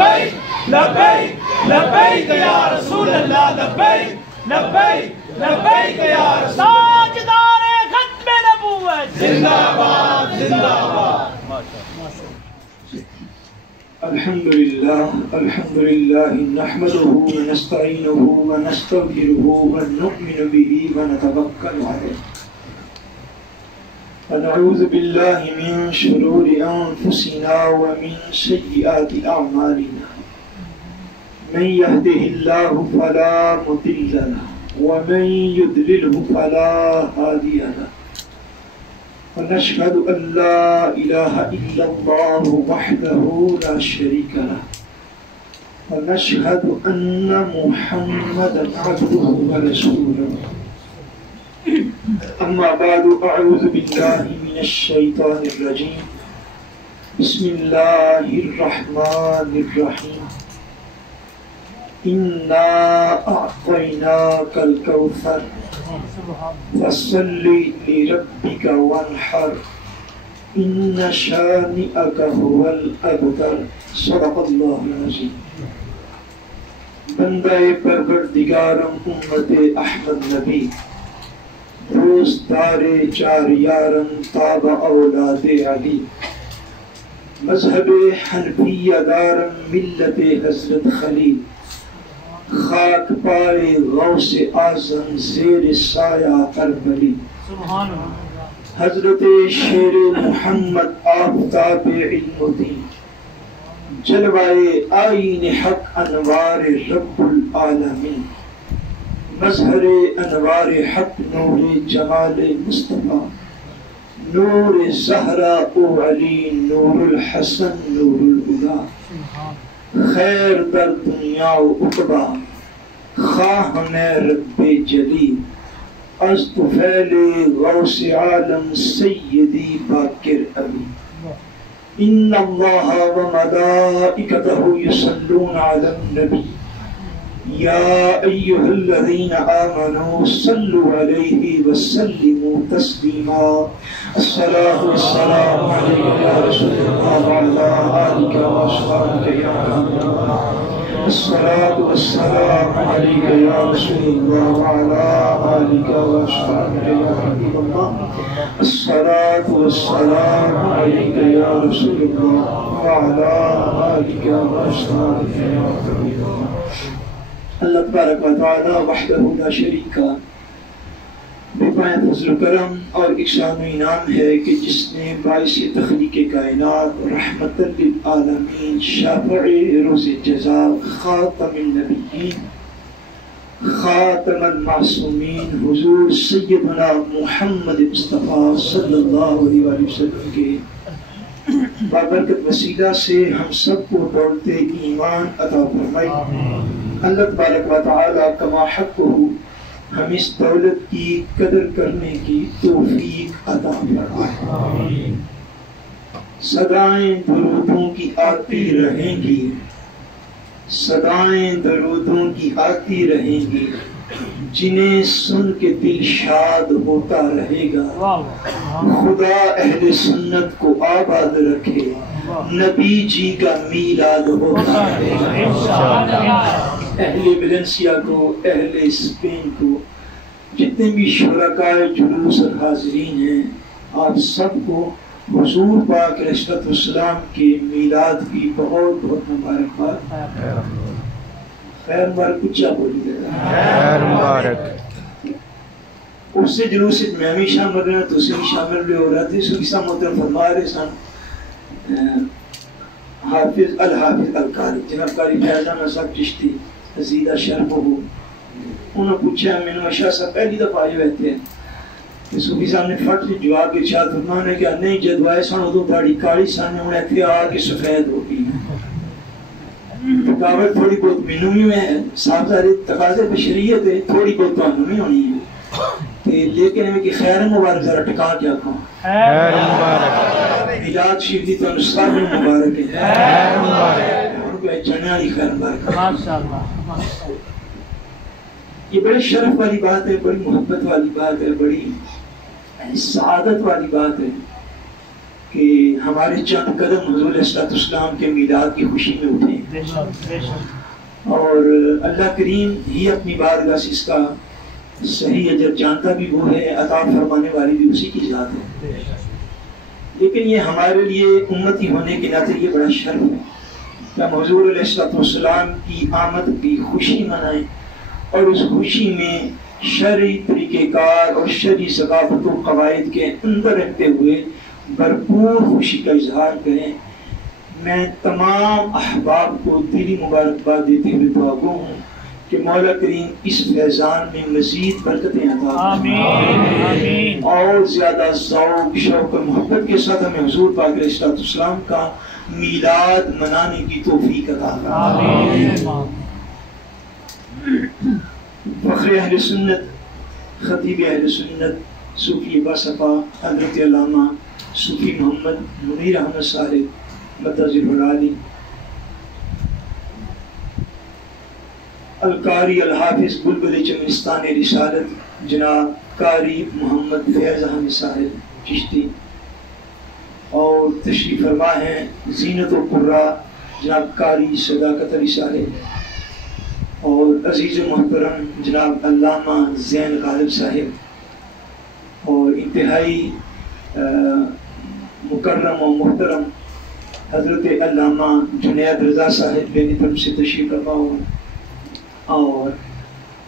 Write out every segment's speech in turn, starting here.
لبیک لبیک لبیک یا رسول اللہ لبیک لبیک لبیک یا رسول اللہ تاجدار ختم نبوت زندہ باد زندہ باد الحمد لله نحمده ونستعينه ونستغفره ونؤمن به ونتوكل عليه ونعوذ بالله من شرور أنفسنا ومن سيئات أعمالنا من يهده الله فلا مضل له ومن يضلله فلا هادي له ونشهد أن لا إله إلا الله وحده لا شريك له ونشهد أن محمدا عبده ورسوله أما بعد أعوذ بالله من الشيطان الرجيم بسم الله الرحمن الرحيم إنا أعطيناك الكوثر فصل لربك وانحر إن شانئك هو الأبتر صدق الله العظيم بندہ پروردگارم امت احمد نبی دوستدار چار یارم تابع اولاد علی مذہب حنفیہ دارم ملت حضرت خلیل خاک پائے غوث اعظم زیر سایہ کربلی حضرت شیر محمد آفتاب علم و دین جلوائے آئین حق انوار رب العالمین مظہر انوار حق نور جمال مصطفیٰ نور زہرا او علی نور الحسن نور الہدا خیر در دنیا و عقبہ خواہ میں رب جلیل از طفیل غوث عالم سیدی باکر علی ان اللہ و ملائکتہ یصلون علی النبی یا ایہا الذین آمنوا صلوا علیہ وسلموا تسلیما الصلاة والسلام علیکہ یا رسول اللہ وعلا آلکہ واصحابکہ یا حبیب اللہ الصلاة والسلام علیکہ یا رسول اللہ وعلا آلکہ واصحابکہ یا حبیب اللہ الصلاة والسلام علیکہ یا رسول اللہ وعلا آلکہ واصحابکہ یا حبیب اللہ اللہ تبارک و تعالی وحدہ لا شریک بے پایہ فضل و کرم اور احسان و انعام ہے کہ جس نے باعث تخلیق کائنات رحمت للعالمین شافع روز جزا خاتم النبیین خاتم المعصومین حضور سیدنا محمد مصطفیٰ صلی اللہ علیہ وسلم کے بابرکت وسیلہ سے ہم سب کو دولت ایمان عطا فرمائی اللہ تبارک و تعالی کما حقہ ہم اس دولت کی قدر کرنے کی توفیق عطا فرمائے صدائیں درودوں کی آتی رہیں گی صدائیں درودوں کی آتی رہیں گی جنہیں سن کے دل شاد ہوتا رہے گا خدا اہل سنت کو آباد رکھے نبی جی کا میلاد ہوتا رہے گا اہل ویلنسیا کو اہل اسپین کو جتنے بھی شرکاء جلوس اور حاضرین ہیں آپ سب کو حضور پاک علیہ السلام کے میلاد کی بہت بہت مبارکباد خیر مبارک کچھ بولی گئے خیر مبارک اس سے جلوس میں بھی شامل رہے تو اسے بھی شامل بھی ہو رہا تھے اس کی سب محترم فرما رہے سن حافظ الحافظ القاری جناب قاری فیضان صاحب چشتی عزیدہ شرف ہو انہوں نے پوچھا میں نے شاہ صاحب پہلی دفعہ آئے ہوئے تھے صوفی صاحب نے فٹ جواب کے ارشاد فرمانے کہ نہیں جدوائے سن ادو داڑھی کالی سن انہیں تھے آ کے سفید ہو گئی تھکاوٹ تھوڑی بہت مینوں بھی ہے صاحب ظاہر تقاضے بشریت ہے تھوڑی بہت تو ہمیں بھی ہونی ہے لیکن ہمیں کہ خیر مبارک ذرا ٹکا کیا کہوں خیر مبارک میلاد شریف دی تو سب مبارک ہے خیر مبارک اور کوئی جانے والی خیر مبارک ماشاءاللہ یہ بڑی شرف والی بات ہے بڑی محبت والی بات ہے بڑی سعادت والی بات ہے کہ ہمارے چند قدم حضور علیہ السلام کے میلاد کی خوشی میں اٹھیں، اور اللہ کریم ہی اپنی بارگاہ سے اس کا صحیح اجر جانتا بھی وہ ہے، عطا فرمانے والی بھی اسی کی ذات ہے۔ لیکن یہ ہمارے لیے امتی ہونے کے ناطے یہ بڑا شرف ہے کہ ہم حضور علیہ السلام کی آمد کی خوشی منائیں، اور اس خوشی میں شرعی طریقہ کار اور شرعی ثقافت و قواعد کے اندر رہتے ہوئے بھرپور خوشی کا اظہار کریں۔ میں تمام احباب کو دلی مبارکباد دیتے ہوئے دعا گو ہوں کہ مولا کریم اس فیضان میں مزید برکتیں عطا فرمائیں، اور زیادہ ذوق شوق اور محبت کے ساتھ ہمیں حضور پاک علیہ السلام کا میلاد منانے کی توفیق عطا فرمائیں۔ فخر اہل سنت، خطیب اہل سنت، صوفی باصفا حضرت علامہ صوفی محمد منیر احمد صاحب متظر العالی، القاری الحافظ بلبل چمنستان رسالت جناب قاری محمد فیض احمد صاحب چشتی، اور تشریف فرما ہیں زینت و قرہ جناب قاری صداقت علی صاحب، اور عزیز و محترم جناب علامہ زین غالب صاحب، اور انتہائی مکرم و محترم حضرت علامہ جنید رضا صاحب بینی طرف سے تشریف فرما ہوں، اور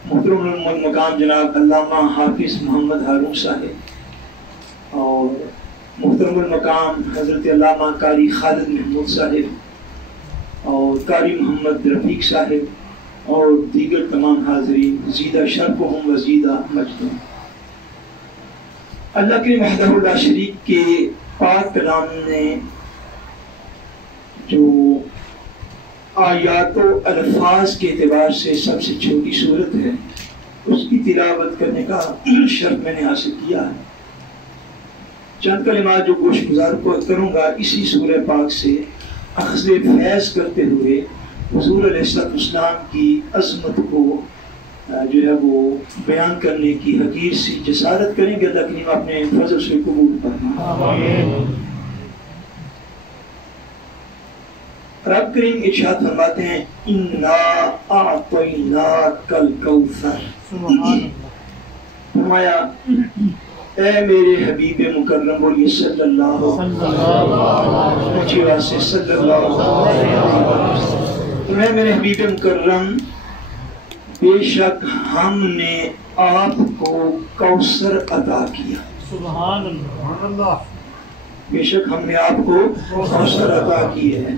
محترم المقام جناب علامہ حافظ محمد ہارون صاحب، اور محترم المقام حضرت علامہ قاری خالد محمود صاحب، اور قاری محمد رفیق صاحب، اور دیگر تمام حاضرین، زیدہ شرفہم و زیدہ مجدہم۔ اللہ کے وحدہ لا شریک کے پاک کلام نے جو آیات و الفاظ کے اعتبار سے سب سے چھوٹی صورت ہے، اس کی تلاوت کرنے کا شرف میں نے حاصل کیا ہے۔ چند کلمات جو گوش گزار کروں گا اسی سورہ پاک سے اخذ فیض کرتے ہوئے حضور علیہ السلام کی عظمت کو جو ہے وہ بیان کرنے کی حقیر سی جسارت کریں گے۔ اللہ کریم اپنے فضل سے قبول فرمائے۔ رب کریم ارشاد فرماتے ہیں اِنَّا أَعْطَيْنَاكَ الْكَوْثَرَ، فرمایا اے میرے حبیب مکرم، بولیے صلی اللہ علیہ وسلم، صلی اللہ علیہ وسلم، اے میرے حبیب مکرم، بے شک ہم نے آپ کو کوثر عطا کیا۔ سبحان اللہ، بے شک ہم نے آپ کو کوثر عطا کی ہے۔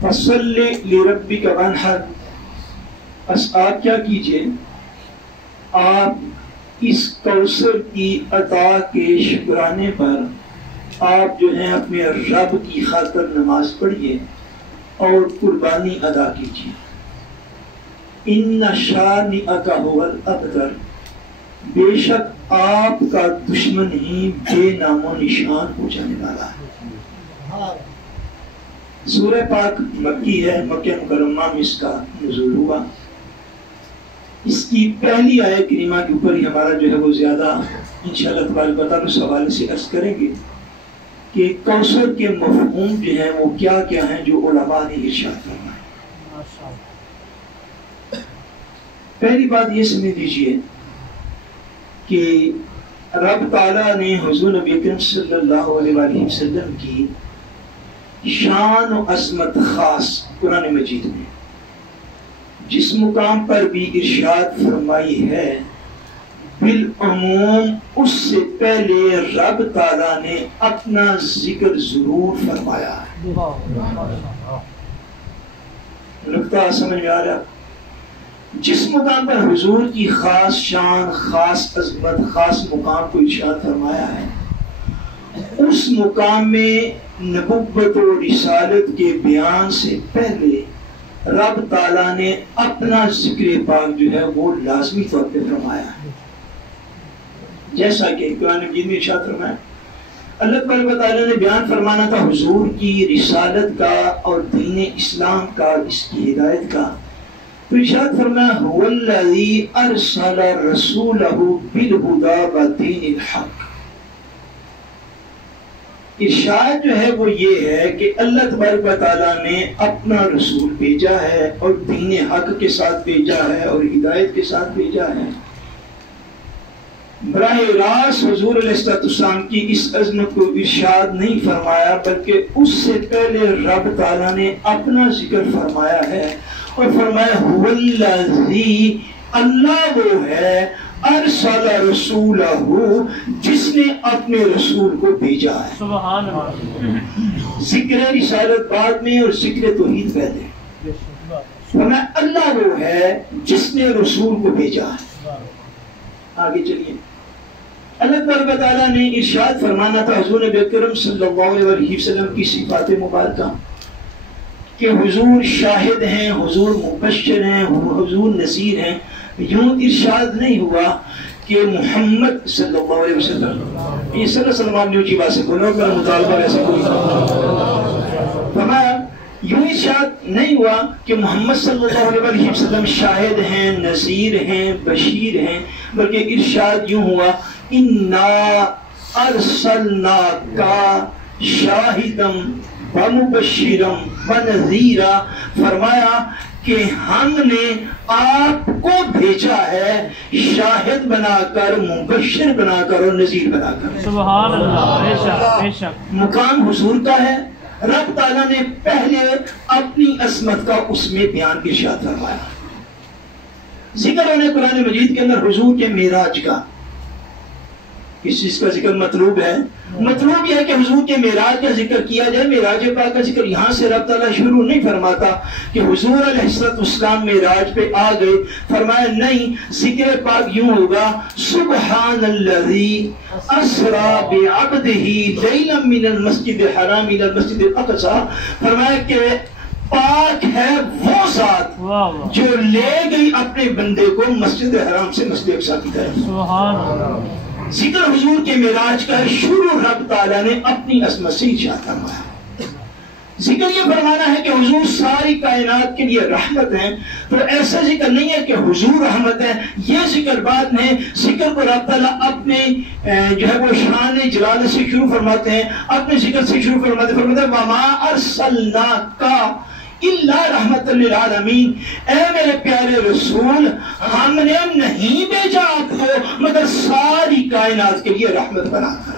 فَصَلِّ لِرَبِّكَ وَانْحَرْ، بس آپ کیا کیجئے، آپ اس کوثر کی عطا کے شکرانے پر آپ جو ہیں اپنے رب کی خاطر نماز پڑھیے اور قربانی ادا کیجئے۔ إِنَّ شَانِئَكَ هُوَ الْأَبْتَرُ، بے شک آپ کا دشمن ہی بے نام و نشان ہو جانے والا ہے۔ سورہ پاک مکی ہے، مکہ مکرمہ میں اس کا نزول ہوا۔ اس کی پہلی آیت کریمہ کے اوپر ہی ہمارا جو ہے وہ زیادہ انشاءاللہ تبارک و تعالیٰ اس حوالے سے عرض کریں گے کہ کوثر کے مفہوم جو ہیں وہ کیا کیا ہیں جو علماء نے ارشاد فرمائے۔ پہلی بات یہ سمجھ لیجئے کہ رب تعالیٰ نے حضور نبی اکرم صلی اللہ علیہ وآلہ وسلم کی شان و عظمت خاص قرآن مجید میں جس مقام پر بھی ارشاد فرمائی ہے، بالعموم اس سے پہلے رب تعالیٰ نے اپنا ذکر ضرور فرمایا ہے۔ نقطہ سمجھ میں آ رہا؟ جس مقام پر حضور کی خاص شان، خاص عظمت، خاص مقام کو ارشاد فرمایا ہے، اس مقام میں نبوت و رسالت کے بیان سے پہلے رب تعالیٰ نے اپنا ذکر پاک جو ہے وہ لازمی طور پہ فرمایا ہے، جیسا کہ قرآن مجید میں ارشاد فرمایا۔ اللہ تبارک تعالیٰ نے بیان فرمانا تھا حضور کی رسالت کا اور دین اسلام کا، اس کی ہدایت کا، تو ارشاد فرمایا هو الذی ارسل رسولہ بالہدی ودین الحق، ارشاد جو ہے وہ یہ ہے کہ اللہ تبارک و تعالیٰ نے اپنا رسول بھیجا ہے اور دین حق کے ساتھ بھیجا ہے اور ہدایت کے ساتھ بھیجا ہے۔ براہ راست حضور علیہ السلام کی اس عظمت کو ارشاد نہیں فرمایا، بلکہ اس سے پہلے رب تعالیٰ نے اپنا ذکر فرمایا ہے اور فرمایا هو الذی، اللہ وہ ہے، ارسل رسولہ، جس نے اپنے رسول کو بھیجا ہے۔ سبحان اللہ۔ ذکر رسالت بعد میں اور ذکر توحید پہلے۔ فرمایا اللہ وہ ہے جس نے رسول کو بھیجا ہے۔ آگے چلیے، اللہ تبارک و تعالیٰ نے ارشاد فرمانا تھا حضور نبی اکرم صلی اللہ علیہ وسلم کی صفات مبارکہ کہ حضور شاہد ہیں، حضور مبشر ہیں، حضور نذیر ہیں۔ یوں ارشاد نہیں ہوا کہ محمد صلی اللہ علیہ وسلم، یہ صلی اللہ علیہ وسلم نے اونچی بات سے بولو، میرا مطالبہ ویسے کوئی فرمایا، یوں ارشاد نہیں ہوا کہ محمد صلی اللہ علیہ وسلم شاہد ہیں، نذیر ہیں، بشیر ہیں، بلکہ ارشاد یوں ہوا اِنَّا أَرْسَلْنَاكَ شَاهِدًا وَمُبَشِّرًا وَنَذِيرًا، فرمایا کہ ہم نے آپ کو بھیجا ہے شاہد بنا کر، مبشر بنا کر اور نذیر بنا کر۔ سبحان اللہ، بے شک بے شک۔ مقام حضور کا ہے، رب تعالیٰ نے پہلے اپنی عظمت کا اس میں بیان کی ارشاد فرمایا۔ ذکر ہونے قرآن مجید کے اندر حضور کے معراج کا، کس چیز کا ذکر مطلوب ہے؟ مطلوب یہ ہے کہ حضور کے معراج کا ذکر کیا جائے۔ معراج پاک کا ذکر یہاں سے رب تعالیٰ شروع نہیں فرماتا کہ حضور علیہ السلام معراج پہ آ گئے، فرمایا نہیں، ذکر پاک یوں ہوگا سبحان الذی اسری بعبدہ لیلا من المسجد الحرام الى المسجد الاقصی، فرمایا کہ پاک ہے وہ ذات جو لے گئی اپنے بندے کو مسجد حرام سے مسجد اقصی کی طرف۔ سبحان اللہ۔ ذکر حضور کے معراج کا شروع رب تعالیٰ نے اپنی عظمت سے ارشاد فرمایا۔ ذکر یہ فرمانا ہے کہ حضور ساری کائنات کے لیے رحمت ہیں، تو ایسا ذکر نہیں ہے کہ حضور رحمت ہے، یہ ذکر بعد میں، ذکر کو رب تعالیٰ اپنے جو ہے وہ شان جلالت سے شروع فرماتے ہیں، اپنے ذکر سے شروع فرماتے ہیں، وَمَا أَرْسَلْنَاكَ إِلَّا رَحْمَةً لِلْعَالَمِينَ، اے میرے پیارے رسول، ہم نے نہیں بھیجا آپ کو مگر ساری کائنات کے لیے رحمت بنا کر۔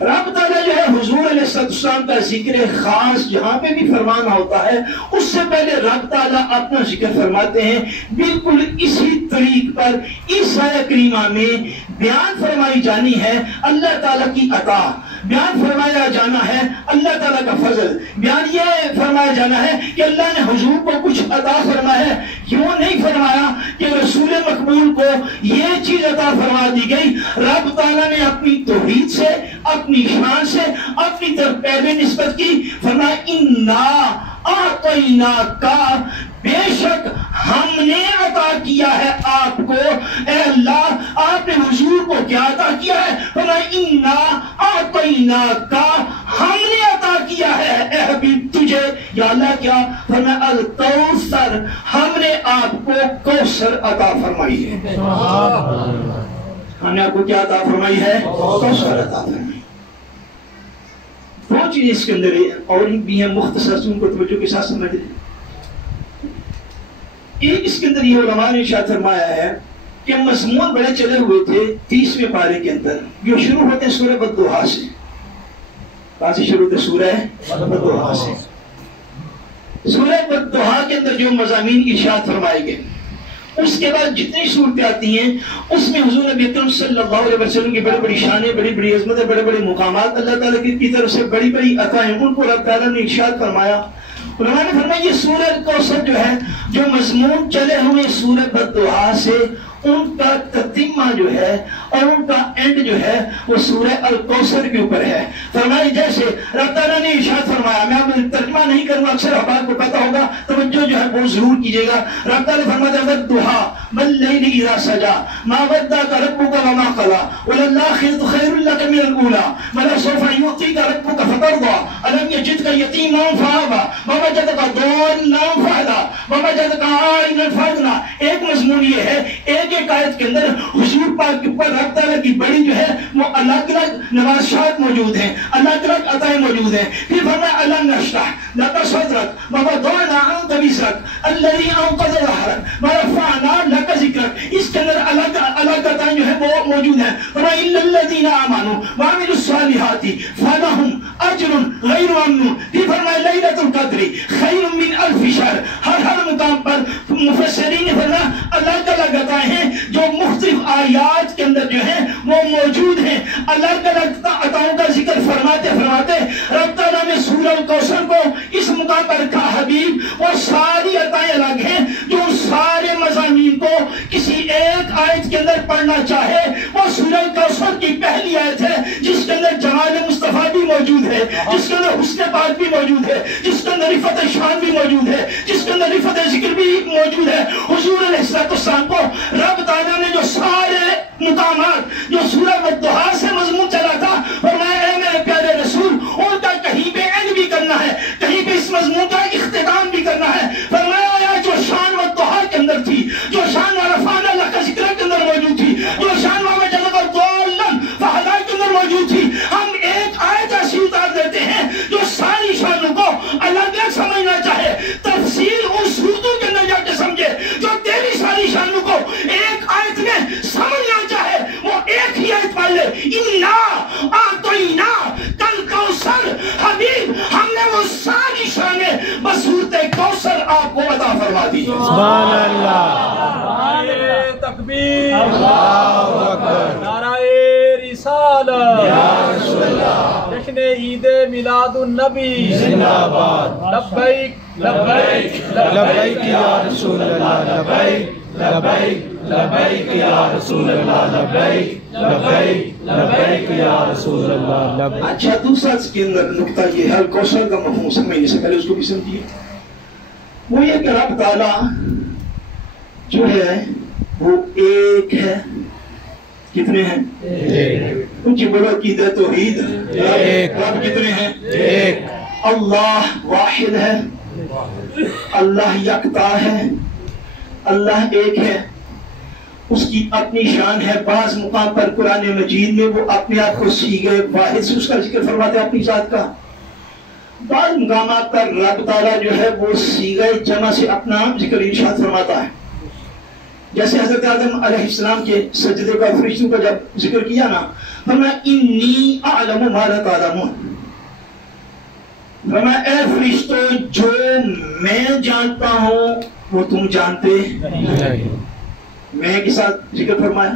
رب تعالیٰ جو ہے حضور علیہ السلام کا ذکر خاص جہاں پہ بھی فرمانا ہوتا ہے، اس سے پہلے رب تعالیٰ اپنا ذکر فرماتے ہیں۔ بالکل اسی طریق پر اس آیہ کریمہ میں بیان فرمائی جانی ہے اللہ تعالیٰ کی عطا، بیان فرمایا جانا ہے اللہ تعالیٰ کا فضل، بیان یہ فرمایا جانا ہے کہ اللہ نے حضور کو کچھ عطا فرمایا ہے۔ یوں نہیں فرمایا کہ رسول مقبول کو یہ چیز عطا فرما دی گئی، رب تعالیٰ نے اپنی توحید سے، اپنی شان سے، اپنی طرف پہلے نسبت کی، فرمایا اِنَّا أَعْطَيْنَاكَ، بے شک ہم نے عطا کیا ہے آپ کو۔ اے اللہ، آپ نے حضور کو کیا عطا کیا ہے؟ فرمایا اِنَّا أَعْطَيْنَاكَ، ہم نے عطا کیا ہے اے حبیب تجھے، یا اللہ کیا؟ فرمایا الکوثر، ہم نے آپ کو کوثر عطا فرمائی ہے۔ ہم نے آپ کو کیا عطا فرمائی ہے؟ کوثر عطا فرمائی۔ وہ چیز اس کے اندر اور بھی ہیں، مختصر سے ان کو توجہ کے ساتھ سمجھ لیں۔ ایک اس کے اندر یہ علماء نے ارشاد فرمایا ہے کہ مضمون بڑے چلے ہوئے تھے 30ویں پارے کے اندر، جو شروع ہوتے ہیں سورہ والضحیٰ سے۔ کہاں سے شروع ہوتے؟ سورہ والضحیٰ سے۔ سورہ والضحیٰ کے اندر جو مضامین ارشاد فرمائے گئے، اس کے بعد جتنی صورتیں آتی ہیں اس میں حضور نبی اکرم صلی اللہ علیہ وسلم کی بڑی بڑی شانیں، بڑی بڑی عظمتیں، بڑے بڑے مقامات اللہ تعالیٰ کی طرف سے بڑی بڑی عطائیں، ان کو رب تعالیٰ نے ارشاد فرمایا۔ علماء نے فرمایا یہ سورہ الکوثر جو ہے، جو مضمون چلے ہوئے سورہ والضحیٰ سے، ان کا تتمہ جو ہے اور ان کا اینڈ جو ہے وہ سورہ الکوثر کے اوپر ہے۔ فرمایا جیسے رب تعالیٰ نے ارشاد فرمایا، میں اب ترجمہ نہیں کروں، اکثر احباب کو پتہ ہوگا، توجہ جو ہے وہ ضرور کیجیے گا۔ رب تعالیٰ فرماتا ہے والضحیٰ واللیل اذا سجا ما ودعک ربک وما قلی وللآخرۃ خیر لک من الاولی ولسوف یعطیک ربک فترضی الم یجدک یتیما فآوی ووجدک ضالا فہدی ووجدک عائلا فاغنی۔ ایک مضمون یہ ہے، ایک ایک آیت کے اندر حضور پاک کے اوپر رب تعالیٰ کی بڑی جو ہے وہ الگ الگ نوازشات موجود ہیں، الگ الگ عطائیں موجود ہیں. پھر فرمایا الم نشرح لک صدرک ووضعنا عنک وزرک الذی انقض ظہرک ورفعنا لک ذکرک. اس کے اندر الگ الگ عطائیں جو ہے وہ موجود ہیں. فرمایا الا الذین آمنوا وعملوا الصالحات فلہم اجر غیر ممنون. پھر فرمایا لیلۃ القدر خیر من الف شہر. ہر مقام پر مفسرین نے فرمایا الگ الگ عطائیں ہیں جو مختلف آیات کے اندر جو ہیں وہ موجود ہیں. الگ الگ عطاؤں کا ذکر فرماتے رب تعالیٰ نے سورہ الکوثر کو اس مقام پر رکھا. حبیب وہ ساری عطائیں الگ ہیں جو سارے مضامین کو کسی ایک آیت کے اندر پڑھنا چاہے وہ سورہ الکوثر کی پہلی آیت ہے جس کے اندر جمال مصطفیٰ بھی موجود ہے، جس کے اندر حسن پاک بھی موجود ہے، جس کے اندر رفعت شان بھی موجود ہے، جس کے اندر رفعت ذکر بھی موجود ہے. حضور علیہ السلام کو رب تعالیٰ نے جو سارے مقامات جو سورہ والضحیٰ سے مضمون چلا تھا فرمایا اے میرے پیارے رسول ان کا کہیں پہ اینڈ بھی کرنا ہے، کہیں پہ اس مضمون کا اختتام بھی کرنا ہے. فرمایا جو شان والضحیٰ کے اندر تھی، جو شان ورفعنا لک ذکرک کے اندر موجود تھی، جو شان ووجدک ضالا فہدی کے اندر موجود تھی، ہم ایک آیت ایسی اتار دیتے ہیں جو ساری شانوں کو الگ الگ سمجھنا چاہے تفسیر ان صورتوں کے اندر جا کے سمجھے. جو تیری ساری شانوں کو ایک آیت میں سمجھنا چاہے وہ ایک ہی آیت پڑھ لے. انا اعطینا کل کوثر. حبیب ہم نے وہ ساری شانیں بصورت کوثر آپ کو عطا فرما دی. سبحان اللہ، نعرہ تکبیر، اللہ اکبر، نعرہ رسالت، یا رسول اللہ، جشن عید میلاد النبی، زندہ باد، لبیک لبیک لبیک یا رسول اللہ، لبیک لبیک لبیک یا رسول اللہ، لبیک لبیک لبیک یا رسول اللہ، لبیک. اچھا دوسرا اس کے اندر نقطہ یہ ہے الکوثر کا مفہوم سمجھنے سے پہلے اس کو بھی سمجھیے. وہ یہ کہ رب تعالیٰ جو ہے وہ ایک ہے. کتنے ہیں؟ ایک. ان کی بڑا عقیدہ توحید. ایک. رب کتنے ہیں؟ ایک. اللہ واحد ہے، اللہ یکتا ہے، اللہ ایک ہے. اس کی اپنی شان ہے. بعض مقام پر قرآن مجید میں وہ اپنے آپ کو صیغہ واحد سے اس کا ذکر فرماتے ہیں اپنی ذات کا. بعض مقامات پر رب تعالیٰ جو ہے وہ صیغہ جمع سے اپنا ذکر ارشاد فرماتا ہے. جیسے حضرت آدم علیہ السلام کے سجدے کا فرشتوں کا جب ذکر کیا نا فرمایا انی اعلم ما لا تعلمون. فرمایا اے فرشتوں جو میں جانتا ہوں وہ تم جانتے نہیں. میں کے ساتھ ذکر فرمایا.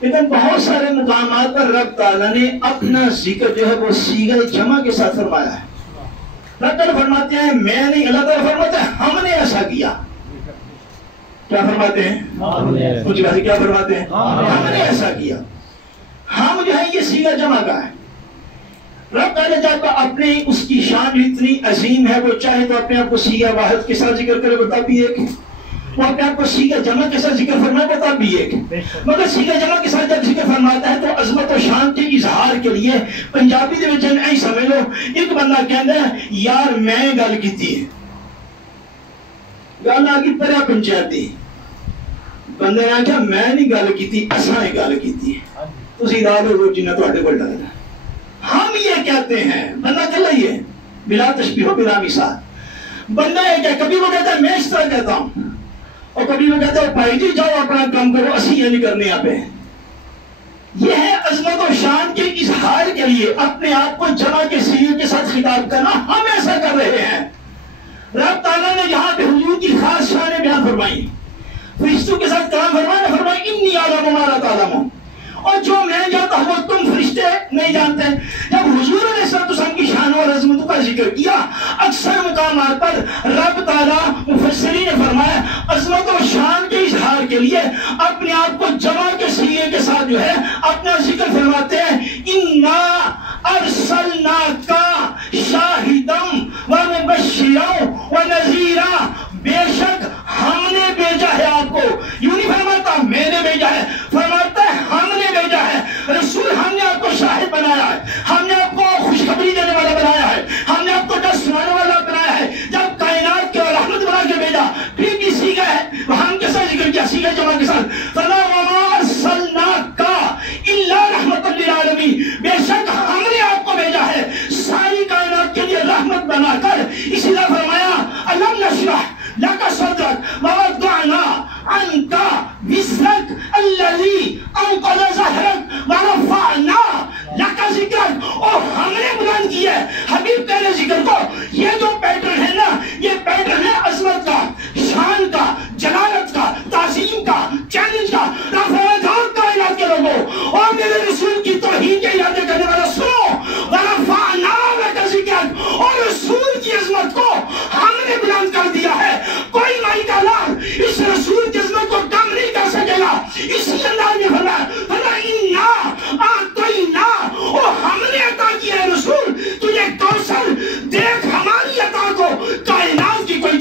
لیکن بہت سارے مقامات پر رب تعالیٰ نے اپنا ذکر جو ہے وہ صیغہ جمع کے ساتھ فرمایا ہے. رب تعالیٰ فرماتے ہیں میں نہیں، اللہ تعالیٰ فرماتے ہیں ہم نے ایسا کیا. کیا فرماتے ہیں؟ کچھ باتیں کیا فرماتے ہیں؟ ہم نے ایسا کیا. ہم جو ہے یہ صیغہ جمع کا ہے. رب تعالیٰ جب اپنے اس کی شان اتنی عظیم ہے وہ چاہے تو اپنے آپ کو صیغہ واحد کے ساتھ ذکر کرے وہ تب بھی ایک ہے، وہ اپنے آپ کو صیغہ جمع کے ساتھ ذکر فرمائے وہ تب بھی ایک ہے. مگر صیغہ جمع کے ساتھ جب ذکر فرماتا ہے تو عظمت و شان کے اظہار کے لیے پنجابی دے وچ ایسا سمجھ لو ایک بندہ کہندا ہے یار میں گل کیتی ہے، گل آ گئی پریا پنچایتی. بندے نے آخیا میں نہیں گل کیتی اساں ہی گل کیتی ہے، تسی رات ہو جنہ تواڈے کول ڈردا. ہم یہ کہتے ہیں بندہ کہلا ہی ہے بلا تشبیہ و بلا مثال. بندہ یہ کہ کبھی وہ کہتا ہے میں اس طرح کہتا ہوں اور کبھی وہ کہتا ہے بھائی جی جاؤ اپنا کام کرو اسی یہ نہیں کرنے آپ ہیں. یہ ہے عظمت و شان کے اظہار کے لیے اپنے آپ کو جمع کے صیغے کے ساتھ خطاب کرنا. ہم ایسا کر رہے ہیں. رب تعالیٰ نے یہاں پہ حضور کی خاص شانیں بیان فرمائی، فرشتوں کے ساتھ کلام فرمایا، فرمایا انی اعلم ما لا تعلمون. اور جو میں جانتا ہوں وہ تم فرشتے نہیں جانتے. جب حضور علیہ السلام کی شان اور عظمتوں کا ذکر کیا اکثر مقامات پر رب تعالیٰ مفسرین نے فرمایا عظمت و شان کے اظہار کے لیے اپنے آپ کو جمع کے صیغے کے ساتھ جو ہے اپنا ذکر فرماتے ہیں. انا ارسلناک شاہدا ومبشرا ونذیرا. بے شک ہم نے بھیجا ہے آپ کو. یوں نہیں فرماتا میں نے بھیجا ہے، فرماتا ہے ہم نے بھیجا ہے. رسول ہم نے آپ کو شاہد بنایا ہے، ہم نے آپ کو خوشخبری دینے والا بنایا ہے، ہم نے آپ کو ڈر سنانے والا بنایا ہے. جب کائنات کے رحمت بنا کے بھیجا پھر بھی صیغہ ہے ہم کے ساتھ ذکر کیا صیغہ جمع کے ساتھ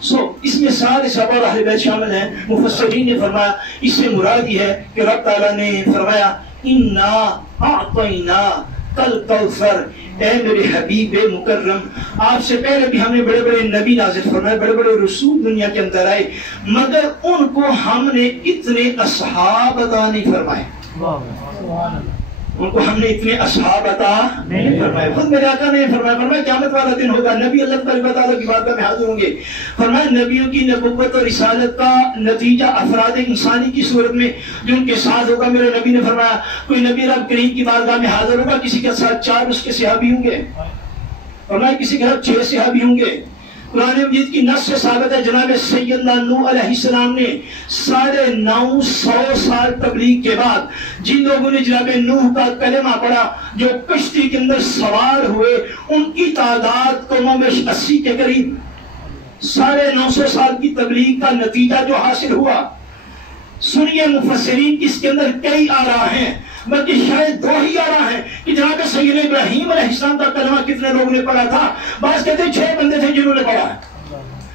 اس میں سارے صحابہ اور اہل بیت شامل ہیں. مفسرین نے فرمایا اس سے مراد یہ ہے کہ رب تعالیٰ نے فرمایا اِنَّا أَعْطَيْنَا کَالْکَوْثَرَ، اے میرے حبیب مکرم، آپ سے پہلے بھی ہم نے بڑے بڑے نبی نازل فرمائے، بڑے بڑے رسول دنیا کے اندر آئے، مگر ان کو ہم نے اتنے اصحاب عطا نہیں فرمائے. ان کو ہم نے اتنے اصحاب عطا نہیں فرمائے. خود میرے آقا نے فرمایا قیامت والا دن ہوگا، نبی اللہ تعالیٰ کی بارگاہ میں حاضر ہوں گے. فرمایا نبیوں کی نبوت اور رسالت کا نتیجہ افراد انسانی کی صورت میں جو ان کے ساتھ ہوگا. میرے نبی نے فرمایا کوئی نبی رب کریم کی بارگاہ میں حاضر ہوگا، کسی کے ساتھ 4 اس کے صحابی ہوں گے، فرمایا کسی کے ساتھ 6 صحابی ہوں گے. قرآن مجید کی نص سے ثابت ہے جناب سیدنا نوح علیہ السلام نے 950 سال تبلیغ کے بعد جن لوگوں نے جناب نوح کا کلمہ پڑھا، جو کشتی کے اندر سوار ہوئے، ان کی تعداد قوموں میں 80 کے قریب. 950 سال کی تبلیغ کا نتیجہ جو حاصل ہوا، سنیے مفسرین کی اس کے اندر کئی آراء ہیں، بلکہ شاید 2 ہی آراء ہیں کہ جناب سیدنا ابراہیم علیہ السلام کا کلمہ کتنے لوگوں نے پڑھا تھا. بعض کہتے ہیں 6 بندے تھے جنہوں نے پڑھا،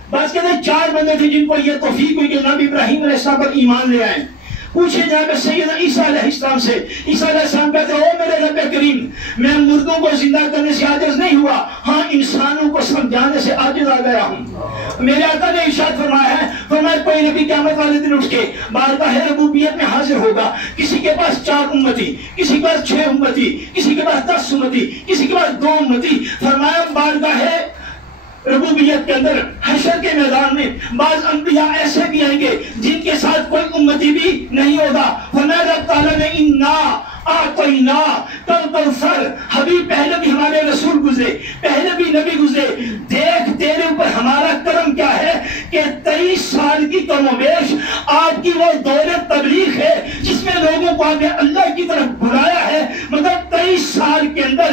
بعض کہتے ہیں 4 بندے تھے جن کو یہ توفیق ہوئی کہ جناب ابراہیم علیہ السلام پر ایمان لے آئے. پوچھے جناب سیدنا عیسیٰ علیہ السلام سے، عیسیٰ علیہ السلام کہتے ہیں او میرے رب کریم، میں مردوں کو زندہ کرنے سے عاجز نہیں ہوا، ہاں انسانوں کو سمجھانے سے عاجز آ گیا ہوں. میرے آقا نے ارشاد فرمایا ہے، فرمایا کوئی نبی قیامت والے دن اٹھ کے بارگاہ ربوبیت میں حاضر ہوگا، کسی کے پاس 4 امتی، کسی کے پاس 6 امتی، کسی کے پاس 10 امتی، کسی کے پاس 2 امتی. فرمایا بارگاہ ربوبیت کے اندر حشر کے میدان میں بعض انبیاء ایسے بھی آئیں گے جن کے ساتھ کوئی امتی بھی نہیں ہوگا. فرمایا رب تعالیٰ نے اِنَّا أَعْطَيْنَا کَالْکَوْثَرَ، حبیب پہلے بھی ہمارے رسول گزرے، پہلے بھی نبی گزرے، دیکھ تیرے اوپر ہمارا کرم کیا ہے کہ 23 سال کی کم و بیش آپ کی وہ دور تبلیغ ہے جس میں لوگوں کو آپ نے اللہ کی طرف بلایا ہے، مگر 23 سال کے اندر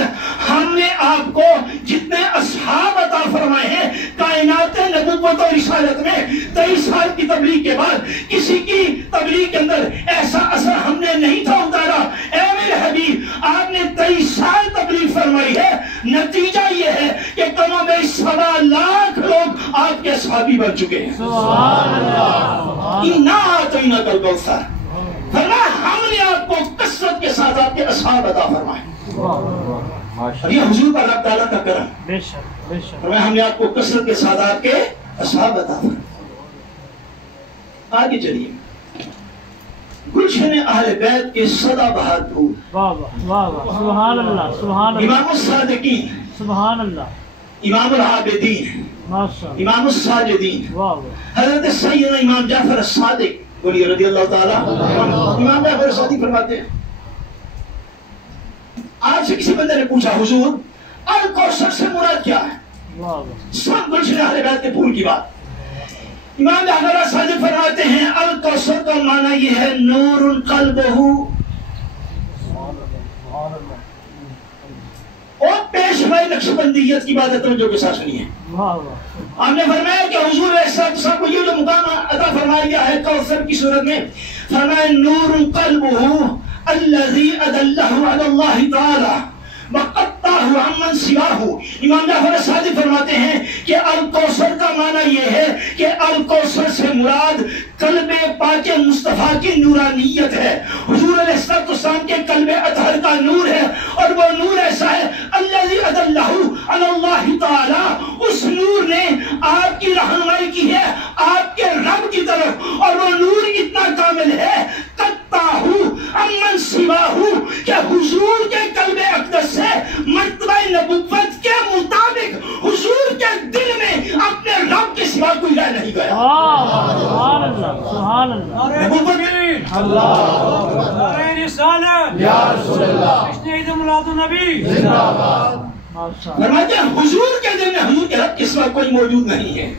ہم نے آپ کو جتنے اصحاب عطا فرمائے ہیں کائنات نبوت اور رسالت میں، 23 سال کی تبلیغ کے بعد کسی کی تبلیغ کے اندر ایسا اثر ہم نے نہیں تھا اتارا. اے میرے حبیب، آپ نے 23 سال تبلیغ فرمائی ہے، نتیجہ یہ ہے کہ کم و بیش 1.25 لاکھ لوگ آپ کے صحابی بن چکے ہیں. سبحان اللہ. اِنَّا أَعْطَيْنَا کَالْکَوْثَرَ، فرمایا ہم نے آپ کو کثرت کے ساتھ آپ کے اصحاب عطا فرمائے. اور یہ حضور پر اللہ تعالیٰ کا کرم، بے شک بے شک. فرمایا ہم نے آپ کو کثرت کے ساتھ آپ کے اصحاب عطا فرمائے. آگے چلیے. گلشن اہل بیت کے سدا بہار پھول، واہ واہ واہ، سبحان اللہ سبحان اللہ، امام الصادقین، سبحان اللہ، امام العابدین، ماشاء اللہ، امام الساجدین، واہ واہ، حضرت سیدنا امام جعفر الصادق بولیے رضی اللہ تعالیٰ. امام جعفر الصادق فرماتے ہیں آج سے کسی بندے نے پوچھا حضور الکوثر سے مراد کیا ہے؟ واہ واہ، سب گلشن اہل بیت کے پھول کی بات. امام جعفر الصادق فرماتے ہیں الکوثر کا معنی یہ ہے نور قلبہ، اور پیشوائی نقشبندیت کی بات ہے، توجہ کے ساتھ سنیے. واہ واہ، آپ نے فرمایا کہ حضور صاحب کو یہ جو مقام عطا فرمایا گیا ہے کوثر کی صورت میں، فرمایا نور قلبہ الذی ادلہ علی اللہ تعالی وقطعہ عمن سواہ. امام جعفر صادق فرماتے ہیں کہ الکوثر کا معنی یہ ہے کہ الکوثر سے مراد قلب پاک مصطفیٰ کی نورانیت ہے. حضور علیہ السلام کے قلب اطہر کا نور ہے، اور وہ نور ایسا ہے الذی ادلہ علی اللہ تعالی، اس نور نے آپ کی رہنمائی کی ہے آپ کے رب کی طرف، اور وہ نور اتنا کامل ہے قطعہ عمن سواہ کہ حضور کے قلب اقدس سے مرتبہ نبوت کے مطابق حضور کے دل میں اپنے رب کے سوا کوئی رہ نہیں گیا. سبحان اللہ سبحان اللہ، نبوت نعرہ رسالت یا رسول اللہ، جشن عید میلاد النبی زندہ باد. ماشاء اللہ، فرماتے ہیں حضور کے دل میں حضور کے رب کے سوا کوئی موجود نہیں ہے.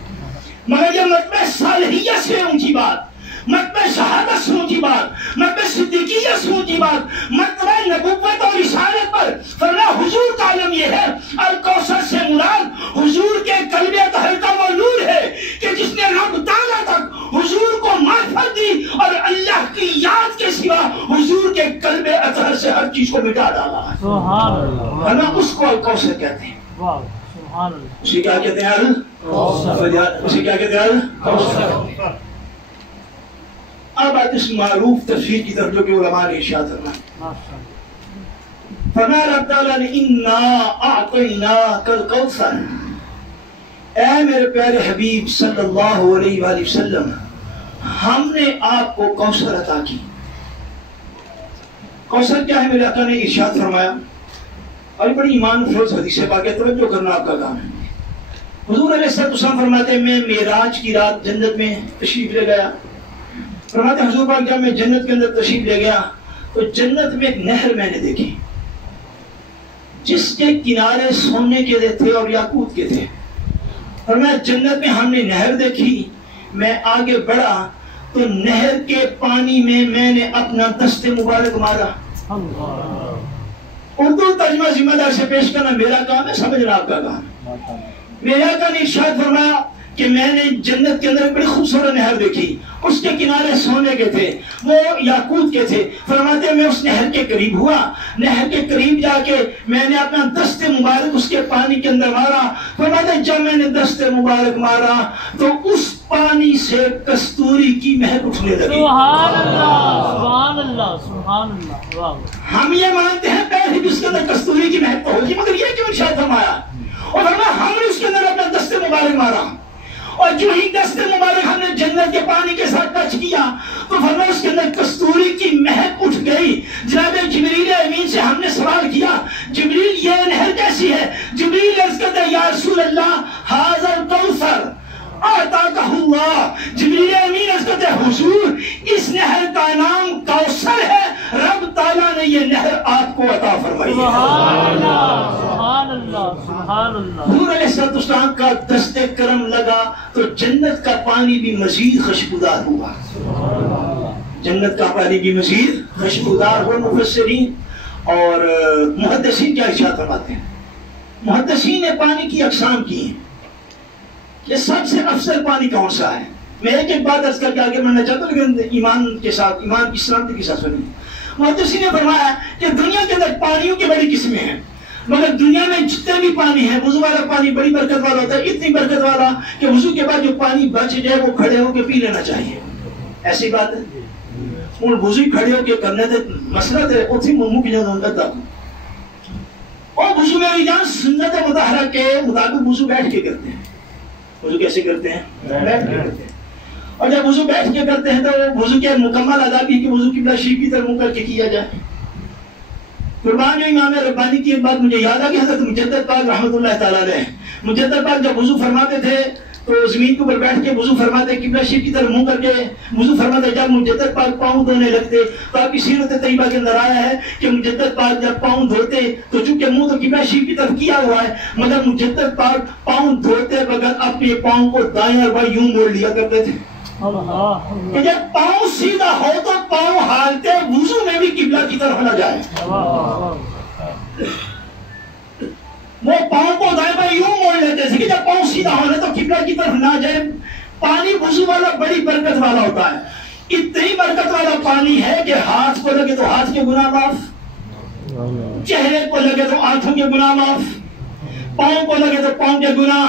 مگر یہ مرتبہ صالحیت سے اونچی بات، مرتبہ شہادت سے اونچی بات، مرتبہ صدیقیت سے اونچی بات، مرتبہ نبوت اور رسالت پر فرمایا حضور کا علم یہ ہے الکوثر سے مراد حضور کے قلب اطہر کا وہ نور ہے کہ جس نے رب تعالیٰ تک حضور کو معرفت دی، اور اللہ کی یاد کے سوا حضور کے قلب اطہر سے ہر چیز کو مٹا ڈالا ہے. سبحان اللہ، فرمایا اس کو الکوثر کہتے ہیں. واہ سبحان اللہ، اسی کیا کہتے ہیں اسے کیا کہتے ہیں؟ اب آج اس معروف تفسیر کی طرف جو کہ علماء نے ارشاد فرمایا، فرمایا اللہ تعالیٰ نے انا اعطیناک الکوثر، اے میرے پیارے حبیب صلی اللہ علیہ وآلہ وسلم، ہم نے آپ کو کوثر عطا کی۔ کوثر کیا ہے؟ میرے آقا نے ارشاد فرمایا، اور بڑی ایمان افروز حدیث پاک ہے، توجہ کرنا آپ کا کام ہے۔ حضور علیہ السلام فرماتے ہیں میں معراج کی رات جنت میں تشریف لے گیا، فرماتے ہیں حضور پاک جب میں جنت کے اندر تشریف لے گیا تو جنت میں ایک نہر میں نے دیکھی جس کے کنارے سونے کے تھے اور یاقوت کے تھے۔ فرمایا جنت میں ہم نے نہر دیکھی، میں آگے بڑھا تو نہر کے پانی میں نے اپنا دست مبارک مارا۔ اردو ترجمہ ذمہ دار سے پیش کرنا میرا کام ہے، سمجھنا آپ کا کام ہے۔ میرے آقا نے ارشاد فرمایا کہ میں نے جنت کے اندر ایک بڑی خوبصورت نہر دیکھی، اس کے کنارے سونے کے تھے، وہ یاقوت کے تھے۔ فرماتے ہیں میں اس نہر کے قریب ہوا، نہر کے قریب جا کے میں نے اپنا دست مبارک اس کے پانی کے اندر مارا۔ فرماتے ہیں جب میں نے دست مبارک مارا تو اس پانی سے کستوری کی مہک اٹھنے لگی۔ سبحان اللہ سبحان اللہ سبحان اللہ، واہ۔ ہم یہ مانتے ہیں پہلے بھی اس کے اندر کستوری کی مہک تو ہوگی، مگر یہ کیوں ارشاد فرمایا؟ اور فرمایا ہم نے اس کے اندر اپنا دست مبارک مارا، اور جو ہی دست مبارک ہم نے جنت کے پانی کے ساتھ ٹچ کیا تو فرمایا اس کے اندر کستوری کی مہک اٹھ گئی۔ جناب جبریل امین سے ہم نے سوال کیا جبریل یہ نہر کیسی ہے؟ جبریل عرض کرتے ہیں یا رسول اللہ ھذا الکوثر اعطاکہ اللہ۔ جبریل امین عرض کرتے ہیں حضور اس نہر کا نام کوثر ہے، رب تعالیٰ نے یہ نہر آپ کو عطا فرمائی ہے۔ سبحان اللہ سبحان اللہ سبحان اللہ۔ حضور علیہ السلام کا دست کرم لگا تو جنت کا پانی بھی مزید خوشبودار ہوا، جنت کا پانی بھی مزید خوشبودار ہوا۔ مفسرین اور محدثین کیا ارشاد فرماتے ہیں؟ محدثین نے پانی کی اقسام کی ہیں کہ سب سے افضل پانی کون سا ہے۔ میں ایک بات عرض کر کے آگے بڑھنا چاہتا ہوں لیکن ایمان کے ساتھ، ایمان کی سلامتی کے ساتھ سنیں۔ محدثین نے فرمایا کہ دنیا کے اندر پانیوں کی بڑی قسمیں ہیں، مگر دنیا میں جتنے بھی پانی ہے، وضو والا پانی بڑی برکت والا ہوتا ہے، اتنی برکت والا کہ وضو کے بعد جو پانی بچ جائے وہ کھڑے ہو کے پی لینا چاہیے۔ ایسی بات ہے ان وضو کھڑے ہو کے کرنے تھے مسئلہ تھے اتنی ممو کی جگہ انکتا اور وضو میں جان سنت مطہرہ کے مطابق وضو بیٹھ کے کرتے ہیں۔ وضو کیسے کرتے ہیں؟ بیٹھ کے کرتے ہیں، اور جب وضو بیٹھ کے کرتے ہیں تو وضو کے مکمل آداب یہ کہ وضو قبلہ شریف کی طرف منہ کر کے کیا جائے۔ قربان جو امام ربانی کی ایک بات مجھے یاد آ گئی، حضرت مجدد پاک رحمۃ اللہ تعالیٰ علیہ، مجدد پاک جب وضو فرماتے تھے تو زمین کے اوپر بیٹھ کے وضو فرماتے، قبلہ شریف کی طرف منہ کر کے وضو فرماتے۔ جب مجدد پاک پاؤں دھونے لگتے تو آپ کی سیرت طیبہ کے اندر آیا ہے کہ مجدد پاک جب پاؤں دھوتے تو چونکہ منہ تو قبلہ شریف کی طرف کیا ہوا ہے مگر مجدد پاک پاؤں دھوتے بغیر اپنے پاؤں کو دائیں اور بائیں یوں موڑ لیا کرتے تھے کہ جب پاؤں سیدھا ہو تو پاؤں حالتے وضو میں بھی قبلہ کی طرف نہ جائے۔ وہ پاؤں کو دائیں بائیں یوں موڑ لیتے تھے کہ جب پاؤں سیدھا ہونے تو قبلہ کی طرف نہ جائے۔ پانی وضو والا بڑی برکت والا ہوتا ہے، اتنی برکت والا پانی ہے کہ ہاتھ کو لگے تو ہاتھ کے گناہ معاف، چہرے کو لگے تو آنکھوں کے گناہ معاف، پاؤں کو لگے تو پاؤں کے گناہ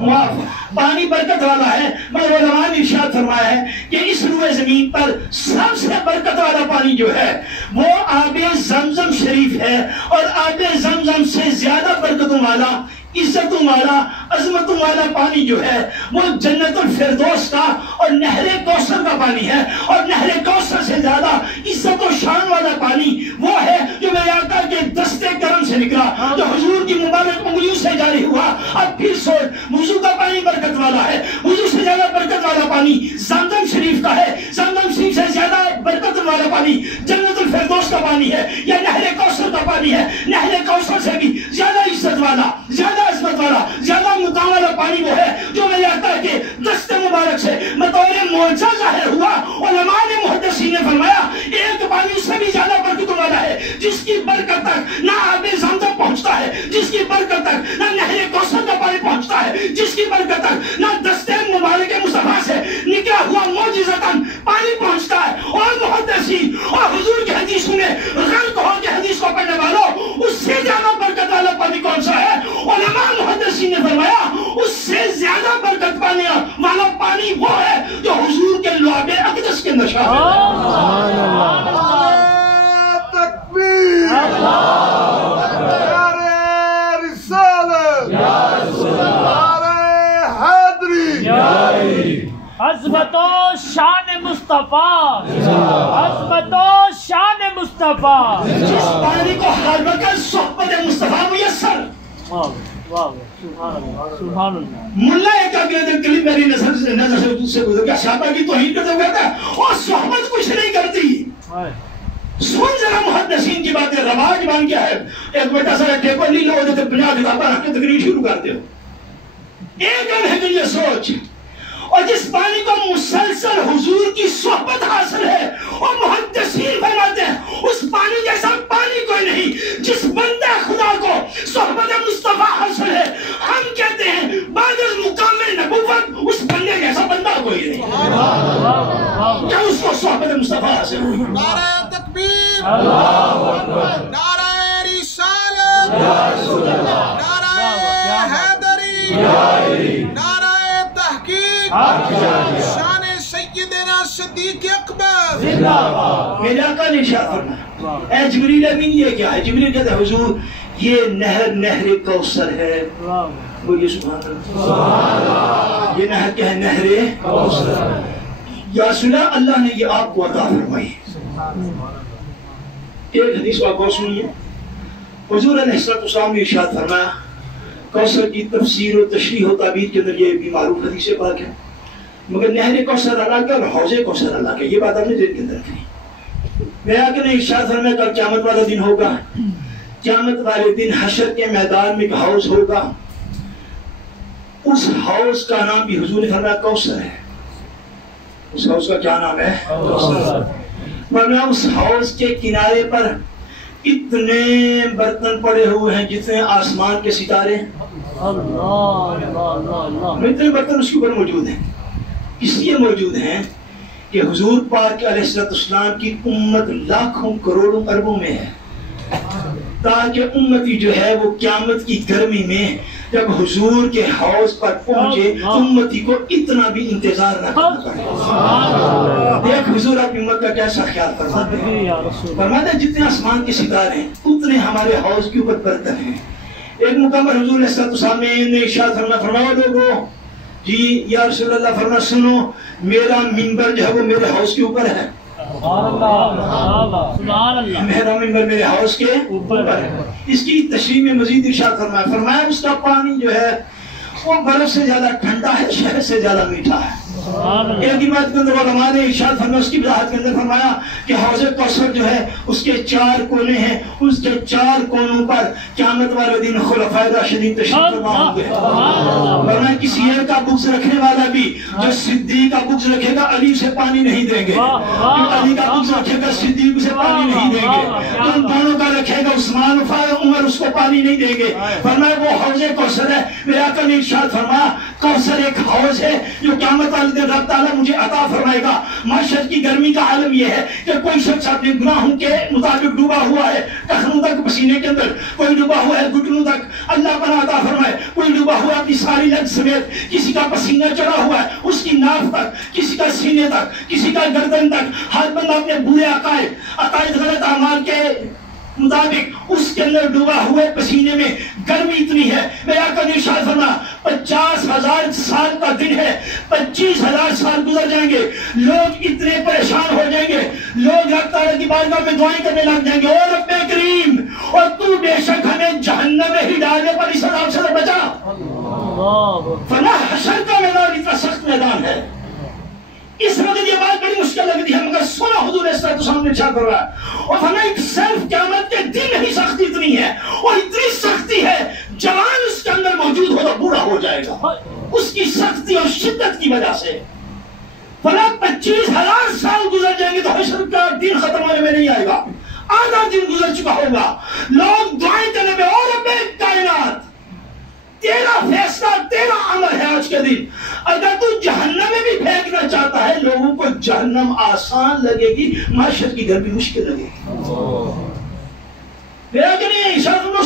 معاف۔ پانی برکت والا ہے، مگر علماء نے ارشاد فرمایا ہے کہ اس روئے زمین پر سب سے برکت والا پانی جو ہے وہ آب زمزم شریف ہے، اور آب زمزم سے زیادہ برکتوں والا، عزتوں والا، عظمتوں والا پانی جو ہے وہ جنت الفردوس کا اور نہر کوثر کا پانی ہے، اور نہر کوثر سے زیادہ عزت و شان والا پانی وہ ہے جو میرے آقا کے دستے کرم سے نکلا، جو حضور کی مبارک انگلیوں سے جاری ہوا۔ اب پھر سوچ، وضو کا پانی برکت والا ہے، وضو سے زیادہ برکت والا پانی زمزم شریف کا ہے، زمزم شریف سے زیادہ برکت والا پانی جنت الفردوس کا پانی ہے، یا نہر کوثر کا پانی ہے، نہر کوثر سے بھی زیادہ عزت والا، زیادہ عظمت والا، زیادہ مقام والا پانی وہ ہے جو میرے آقا کے دست مبارک سے بطور معجزہ ظاہر ہوا۔ علماء نے محدثین نے فرمایا ایک پانی اس سے بھی زیادہ برکتوں والا ہے جس کی برکت تک نہ آب زمزم پہنچتا ہے، جس کی برکت تک نہ نہر کوثر کا پانی پہنچتا ہے، جس کی برکت تک نہ دست مبارک مصطفیٰ سے نکلا ہوا معجزتاً پانی پہنچتا ہے۔ اور محدثین اور حضور کی حدیثوں میں غرق ہو کے حدیث کو پڑھنے والوں اس سے زیادہ برکت والا پانی کون سا ہے؟ علماء محدثین نے فرمایا اس سے زیادہ اندر شامل ہے۔ تکبیر، نعرہ رسالت، نعرہ حیدری، عظمت و شان مصطفیٰ، عظمت و شان مصطفیٰ، جس پانی کو ہر وقت صحبت مصطفیٰ میسر۔ واہ واہ سبحان اللہ سبحان اللہ۔ ملا ایک آگے کلیم میری نظر سے گزر گیا، صحابہ کی توہین کرتے ہوئے کہتا ہے اور صحبت کچھ نہیں کرتی۔ سن ذرا محدثین کی باتیں، رواج بن گیا ہے ایک بیٹا سارا ٹیبل نہیں لو دیتے 50 کتابیں رکھ کے تقریر شروع کرتے ہو۔ ایک ہے کہ یہ سوچ، اور جس پانی کو مسلسل حضور کی صحبت حاصل ہے اور محدثین فرماتے ہیں اس پانی جیسا پانی کوئی نہیں۔ جس بندہ خدا کو صحبت مصطفیٰ حاصل ہے، ہم کہتے ہیں بعد از مقام نبوت اس بندے جیسا بندہ کوئی نہیں۔ کیا اس کو صحبت مصطفیٰ حاصل ہوئی؟ نعرہ تکبیر، نعرہ رسالت، نعرہ حیدری، نعرہ تحقیق، شان سیدنا صدیق اکبر۔ میرے آقا نے ارشاد فرمایا، اے جبریل امین یہ کیا ہے؟ جبریل کہتا ہے حضور یہ نہر نہر کوثر ہے۔ بولیے سبحان اللہ۔ یہ نہر کیا ہے؟ نہر کوثر۔ یا رسول اللہ، اللہ نے یہ آپ کو عطا فرمائی۔ ایک حدیث کو آپ کو سنیے، حضور علیہ السلام نے ارشاد فرمایا، کوثر کی تفسیر و تشریح و تعبیر کے اندر یہ بھی معروف حدیث پاک ہے، مگر نہر کوثر الگ ہے اور حوض کوثر الگ ہے۔ یہ بات آپ نے ذہن کے اندر رکھنی۔ میرے آقا نے ارشاد فرمایا کل قیامت والا دن ہوگا، قیامت والے دن حشر کے میدان میں ایک حوض ہوگا، اس حوض کا نام بھی حضور نے فرمایا کوثر ہے۔ اس حوض کا کیا نام ہے؟ کوثر۔ فرمایا اس حوض کے کنارے پر اتنے برتن پڑے ہوئے ہیں جتنے آسمان کے ستارے، اتنے برتن اس کے اوپر موجود ہیں۔ اس لیے موجود ہیں کہ حضور پاک علیہ السلام کی امت لاکھوں کروڑوں اربوں میں ہے، تاکہ امتی جو ہے وہ قیامت کی گرمی میں جب حضور کے حوض پر پہنچے امتی کو اتنا بھی انتظار نہ کرنا پڑے۔ دیکھ حضور اپنی امت کا کیسا خیال فرماتے ہیں، فرماتے ہیں جتنے آسمان کے ستارے ہیں اتنے ہمارے حوض کے اوپر برتن ہیں۔ ایک مقام حضور علیہ السلام نے ارشاد فرمایا لوگوں جی یا رسول اللہ، فرمایا سنو میرا منبر جو ہے وہ میرے حوض کے اوپر ہے۔ میرا منبر میرے حوض کے اوپر ہے۔ اس کی تشریح میں مزید ارشاد فرمایا اس کا پانی جو ہے وہ برف سے زیادہ ٹھنڈا ہے، شہد سے زیادہ میٹھا ہے۔ ایک ہی بات کے اندر علماء نے ارشاد فرمایا، اس کی وضاحت کے اندر فرمایا کہ حوض کوثر جو ہے اس کے 4 کونے ہیں، اس کے 4 کونوں پر قیامت والے دن خلفائے راشدین تشریف فرما ہوں گے۔ فرمایا کسی ایک کا بغض رکھنے والا بھی جو صدیق کا بغض رکھے گا علی سے پانی نہیں دیں گے، جو علی کا بغض رکھے گا صدیق سے پانی نہیں دیں گے، جو دونوں کا رکھے گا عثمان عمر اس کو پانی نہیں دیں گے۔ فرمایا وہ حوض کوثر ہے۔ میرے آقا نے ارشاد فرمایا کوثر ایک حوض ہے جو قیامت والے دن رب تعالیٰ مجھے عطا فرمائے گا۔ معاشر کی گرمی کا عالم یہ ہے کہ کوئی شخص اپنے گناہوں کے مطابق ڈوبا ہوا ہے ٹخنوں تک پسینے کے اندر، کوئی ڈوبا ہوا ہے گھٹنوں تک، اللہ پناہ عطا فرمائے، کوئی ڈوبا ہوا اپنی ساری لگ سمیت، کسی کا پسینہ چڑھا ہوا ہے اس کی ناف تک، کسی کا سینے تک، کسی کا گردن تک، ہر بندہ اپنے برے عقائد غلط اعمال کے مطابق اس کے اندر ڈوبا ہوئے پسینے میں گرمی اتنی ہے۔ میرے آقا نے ارشاد فرمایا 50,000 سال کا دن ہے، 25,000 سال گزر جائیں گے، لوگ اتنے پریشان ہو جائیں گے، لوگ رب تعالیٰ کی بارگاہ میں دعائیں کرنے لگ جائیں گے، اور رب کریم اور تو بے شک ہمیں جہنم میں ہی ڈالنے پر اس عذاب سے بچا۔ فرمایا حشر کا میدان اتنا سخت میدان ہے، اس وقت یہ بات بڑی مشکل لگتی ہے، مگر سنا حضور صلی اللہ علیہ وسلم نے ارشاد فرمایا اور فرمایا ایک صرف قیامت کے دن ہی سختی اتنی ہے اور اتنی سختی ہے جوان اس کے اندر موجود ہو تو بوڑھا ہو جائے گا اس کی سختی اور شدت کی وجہ سے۔ فرمایا 25,000 سال گزر جائیں گے تو حشر کا دن ختم ہونے میں نہیں آئے گا، آدھا دن گزر چکا ہوگا، لوگ دعائیں کرنے میں اور رب کائنات تیرا فیصلہ تیرا عمل ہے آج کے دن، اگر تو جہنم میں بھی پھینکنا چاہتا ہے لوگوں کو جہنم آسان لگے گی، معاشر کی گرمی مشکل لگے گی۔ لیکن